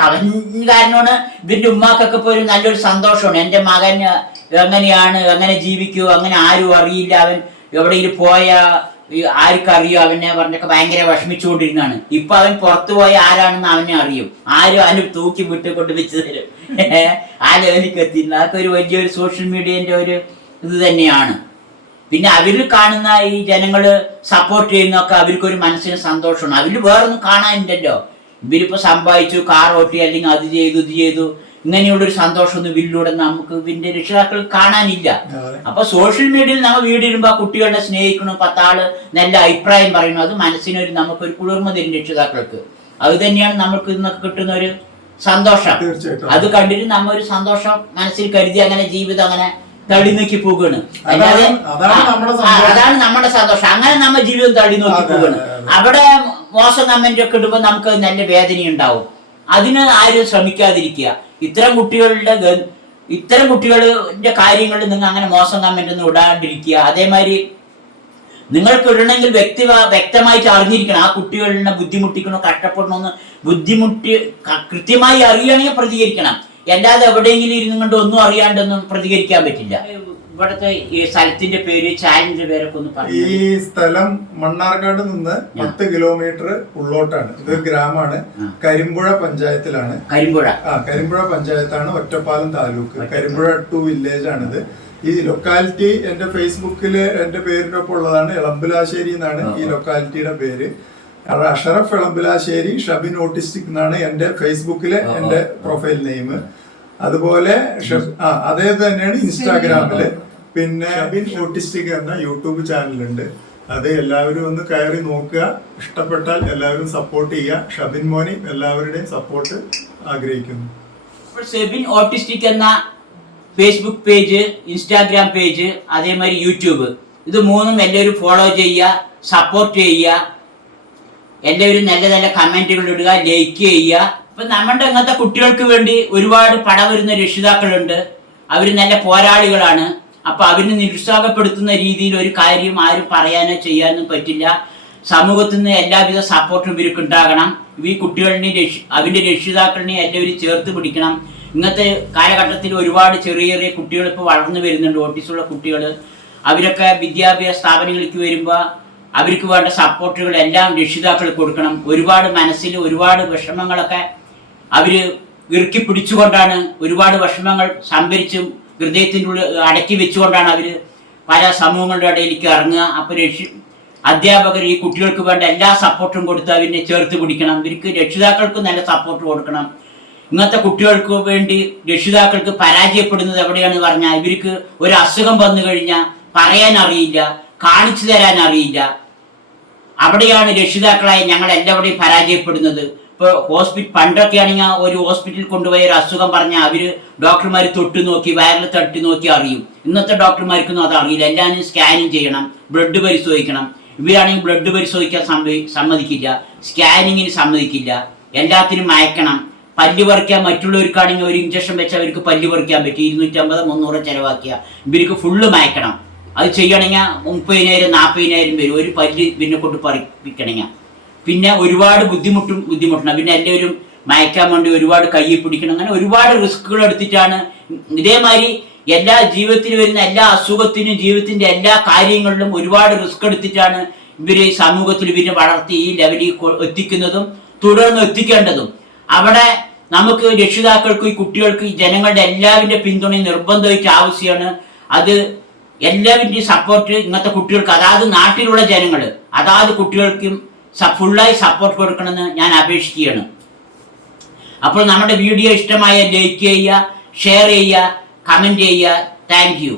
അവൻ കാരണമാണ് ഇതിന്റെ ഉമ്മാക്കൊക്കെ ഇപ്പോൾ ഒരു നല്ലൊരു സന്തോഷമാണ്. എൻ്റെ മകൻ എങ്ങനെയാണ്, എങ്ങനെ ജീവിക്കുമോ, അങ്ങനെ ആരും അറിയില്ല, അവൻ എവിടെയെങ്കിലും പോയാ ആർക്കറിയോ അവനെ പറഞ്ഞൊക്കെ ഭയങ്കര വിഷമിച്ചുകൊണ്ടിരുന്നാണ്. ഇപ്പൊ അവൻ പുറത്തു പോയ ആരാണെന്ന് അവനെ അറിയും, ആരും അവന് തൂക്കി വിട്ട് കൊണ്ട് വെച്ച് തരും. ആ ലെവലിലേക്ക് എത്തിയിരുന്നു. അതൊക്കെ ഒരു വലിയൊരു സോഷ്യൽ മീഡിയന്റെ ഒരു ഇത് തന്നെയാണ്. പിന്നെ അവരിൽ കാണുന്ന ഈ ജനങ്ങള് സപ്പോർട്ട് ചെയ്യുന്നൊക്കെ അവർക്കൊരു മനസ്സിന് സന്തോഷമാണ്. അവര് വേറൊന്നും കാണാനില്ലല്ലോ. ഇവരിപ്പോ സമ്പാദിച്ചു, കാർ ഓട്ടി, അല്ലെങ്കിൽ അത് ചെയ്തു ഇത് ചെയ്തു, ഇങ്ങനെയുള്ളൊരു സന്തോഷമൊന്നും ഇതിലൂടെ നമുക്ക് ഇതിന്റെ രക്ഷിതാക്കൾ കാണാനില്ല. അപ്പൊ സോഷ്യൽ മീഡിയയിൽ നമ്മൾ വീഡിയോ ഇടുമ്പോൾ ആ കുട്ടികളെ സ്നേഹിക്കണം, 10 ആള് നല്ല അഭിപ്രായം പറയുന്നു, അത് മനസ്സിനൊരു നമുക്കൊരു കുളിർമ തരും രക്ഷിതാക്കൾക്ക്. അത് തന്നെയാണ് നമുക്ക് ഇന്നൊക്കെ കിട്ടുന്ന ഒരു സന്തോഷം. അത് കണ്ടിട്ട് നമ്മ ഒരു സന്തോഷം മനസ്സിൽ കരുതി അങ്ങനെ ജീവിതം അങ്ങനെ തള്ളി നോക്കി പോകുകയാണ്. അല്ലാതെ അതാണ് നമ്മുടെ സന്തോഷം. അങ്ങനെ നമ്മ ജീവിതം തള്ളി നോക്കി പോകുകയാണ്. അവിടെ മോശം കമന്റ് ഒക്കെ ഇടുമ്പോൾ നമുക്ക് നല്ല വേദന ഉണ്ടാവും. അതിന് ആരും ശ്രമിക്കാതിരിക്കുക. ഇത്തരം കുട്ടികളുടെ കാര്യങ്ങളിൽ നിങ്ങൾ അങ്ങനെ മോശം കമന്റ് ഒന്നും ഇടാണ്ടിരിക്കുക. അതേമാതിരി നിങ്ങൾക്ക് ഇടണമെങ്കിൽ വ്യക്തമായിട്ട് അറിഞ്ഞിരിക്കണം. ആ കുട്ടികളെ ബുദ്ധിമുട്ടിക്കണോ കഷ്ടപ്പെടണമെന്ന് കൃത്യമായി അറിയണമെങ്കിൽ പ്രതികരിക്കണം. അല്ലാതെ എവിടെയെങ്കിലും ഇരുന്നു കൊണ്ട് ഒന്നും അറിയാണ്ടൊന്നും പ്രതികരിക്കാൻ പറ്റില്ല. ഇവിടുത്തെ ഈ സ്ഥലത്തിന്റെ പേര്, ചാനലിന്റെ പേരൊക്കെ ഒന്ന് പറഞ്ഞു. ഈ സ്ഥലം മണ്ണാർക്കാട് നിന്ന് 10 കിലോമീറ്റർ ഉള്ളോട്ടാണ്. ഇത് ഗ്രാമമാണ്, കരിമ്പുഴ പഞ്ചായത്തിലാണ്. കരിമ്പുഴ പഞ്ചായത്താണ്, ഒറ്റപ്പാലം താലൂക്ക്. കരിമ്പുഴ 2 വില്ലേജ് ആണിത്. ഈ ലൊക്കാലിറ്റി എന്റെ ഫേസ്ബുക്കില് എന്റെ പേരിന്റെ ഒപ്പം ഉള്ളതാണ്. എളമ്പിലാശ്ശേരി എന്നാണ് ഈ ലൊക്കാലിറ്റിയുടെ പേര്. അഷറഫ് എളമ്പിലാശ്ശേരി ഷബിൻ ഓട്ടിസ്റ്റിക് എന്നാണ് എന്റെ ഫേസ്ബുക്കിലെ എന്റെ പ്രൊഫൈൽ നെയിം. അതുപോലെ അതേ തന്നെയാണ് ഇൻസ്റ്റാഗ്രാമില്. പിന്നെ ഷബിൻ ഓട്ടിസ്റ്റിക് എന്ന യൂട്യൂബ് ചാനലുണ്ട്. അത് എല്ലാവരും ഒന്ന് കയറി നോക്കുക. ഇഷ്ടപ്പെട്ടാൽ എല്ലാവരും സപ്പോർട്ട് ചെയ്യുക. ഷബിൻ മോനി എല്ലാവരുടെയും സപ്പോർട്ട് ആഗ്രഹിക്കുന്നു. ഷബിൻ ഓട്ടിസ്റ്റിക് എന്ന ഫേസ്ബുക്ക് പേജ്, ഇൻസ്റ്റാഗ്രാം പേജ്, അതേമാതിരി യൂട്യൂബ്, ഇത് മൂന്നും എല്ലാവരും ഫോളോ ചെയ്യുക, സപ്പോർട്ട് ചെയ്യുക. എല്ലാവരും നല്ല നല്ല കമന്റുകൾ ഇടുക, ലൈക്ക് ചെയ്യുക. ഇപ്പൊ നമ്മുടെ അങ്ങനത്തെ കുട്ടികൾക്ക് വേണ്ടി ഒരുപാട് പണം വരുന്ന രക്ഷിതാക്കളുണ്ട്. അവർ നല്ല പോരാളികളാണ്. അപ്പൊ അവരിന് നിരുത്സാഹപ്പെടുത്തുന്ന രീതിയിൽ ഒരു കാര്യം ആരും പറയാനോ ചെയ്യാനോ പറ്റില്ല. സമൂഹത്തിൽ നിന്ന് എല്ലാവിധ സപ്പോർട്ടും ഇവർക്ക് ഉണ്ടാകണം. ഈ കുട്ടികളുടെയും അവന്റെ രക്ഷിതാക്കളുടെയും എല്ലാവരും ചേർത്ത് പിടിക്കണം. ഇന്നത്തെ കാലഘട്ടത്തിൽ ഒരുപാട് ചെറിയ ചെറിയ കുട്ടികൾ ഇപ്പോൾ വളർന്നു വരുന്നുണ്ട്, ഓട്ടിസമുള്ള കുട്ടികൾ. അവരൊക്കെ വിദ്യാഭ്യാസ സ്ഥാപനങ്ങളിലേക്ക് വരുമ്പോൾ അവർക്ക് വേണ്ട സപ്പോർട്ടുകൾ എല്ലാം രക്ഷിതാക്കൾ കൊടുക്കണം. ഒരുപാട് മനസ്സിൽ ഒരുപാട് വിഷമങ്ങളൊക്കെ അവര് ഇറുക്കി പിടിച്ചുകൊണ്ടാണ്, ഒരുപാട് വിഷമങ്ങൾ സംഭരിച്ചും ഹൃദയത്തിൻ്റെ ഉള്ളിൽ അടക്കി വെച്ചുകൊണ്ടാണ് അവര് പല സമൂഹങ്ങളുടെ ഇടയിലേക്ക് ഇറങ്ങുക. അപ്പൊ അധ്യാപകർ ഈ കുട്ടികൾക്ക് വേണ്ട എല്ലാ സപ്പോർട്ടും കൊടുത്ത് അവരെ ചേർത്ത് പിടിക്കണം. ഇവർക്ക് രക്ഷിതാക്കൾക്ക് നല്ല സപ്പോർട്ട് കൊടുക്കണം. ഇങ്ങനത്തെ കുട്ടികൾക്ക് വേണ്ടി രക്ഷിതാക്കൾക്ക് പരാജയപ്പെടുന്നത് എവിടെയാണെന്ന് പറഞ്ഞാൽ, ഇവർക്ക് ഒരു അസുഖം വന്നു കഴിഞ്ഞാൽ പറയാൻ അറിയില്ല, കാണിച്ചു തരാൻ അറിയില്ല. അവിടെയാണ് രക്ഷിതാക്കളായി ഞങ്ങൾ എല്ലാവരുടെയും പരാജയപ്പെടുന്നത്. ഇപ്പോൾ പണ്ടൊക്കെ ആണെങ്കിൽ ഒരു ഹോസ്പിറ്റലിൽ കൊണ്ടുപോയ ഒരു അസുഖം പറഞ്ഞാൽ അവര് ഡോക്ടർമാർ തൊട്ട് നോക്കി വയറിൽ തട്ടി നോക്കി അറിയും. ഇന്നത്തെ ഡോക്ടർമാർക്കൊന്നും അത് അറിയില്ല. എല്ലാവരും സ്കാനിങ് ചെയ്യണം, ബ്ലഡ് പരിശോധിക്കണം. ഇവരാണെങ്കിൽ ബ്ലഡ് പരിശോധിക്കാൻ സമ്മതിക്കില്ല, സ്കാനിങ്ങിന് സമ്മതിക്കില്ല, എല്ലാത്തിനും മയക്കണം. പല്ല് പറിക്കാൻ മറ്റുള്ളവർക്കാണെങ്കിൽ ഒരു ഇഞ്ചക്ഷൻ വെച്ചാൽ അവർക്ക് പല്ല് പറിക്കാൻ പറ്റും, 250-300 ചിലവാക്കിയ ഇവർക്ക് ഫുള്ള് മയക്കണം. അത് ചെയ്യണമെങ്കിൽ 30,000-40,000 വരും ഒരു പല്ല് പിന്നെ കൊണ്ട് പറിപ്പിക്കണമെങ്കിൽ. പിന്നെ ഒരുപാട് ബുദ്ധിമുട്ടണം. പിന്നെ എല്ലാവരും മയക്കാൻ വേണ്ടി ഒരുപാട് കയ്യിൽ പിടിക്കണം. അങ്ങനെ ഒരുപാട് റിസ്കുകൾ എടുത്തിട്ടാണ്. ഇതേമാതിരി എല്ലാ ജീവിതത്തിൽ വരുന്ന എല്ലാ അസുഖത്തിനും ജീവിതത്തിന്റെ എല്ലാ കാര്യങ്ങളിലും ഒരുപാട് റിസ്ക് എടുത്തിട്ടാണ് ഇവര് സമൂഹത്തിൽ ഇവരെ വളർത്തി ഈ ലെവലിൽ എത്തിക്കുന്നതും തുടർന്ന് എത്തിക്കേണ്ടതും. അവിടെ നമുക്ക് രക്ഷിതാക്കൾക്ക്, ഈ കുട്ടികൾക്ക്, ഈ ജനങ്ങളുടെ എല്ലാവരുടെ പിന്തുണയും നിർബന്ധമായിട്ട് ആവശ്യമാണ്. അത് എല്ലാവരുടെയും സപ്പോർട്ട് ഇങ്ങനത്തെ കുട്ടികൾക്ക്, അതാത് നാട്ടിലുള്ള ജനങ്ങൾ അതാത് കുട്ടികൾക്കും ഫുള്ളായി സപ്പോർട്ട് കൊടുക്കണമെന്ന് ഞാൻ അപേക്ഷിക്കുകയാണ്. അപ്പോൾ നമ്മുടെ വീഡിയോ ഇഷ്ടമായ ലൈക്ക് ചെയ്യുക, ഷെയർ ചെയ്യുക, കമന്റ് ചെയ്യുക. Thank you.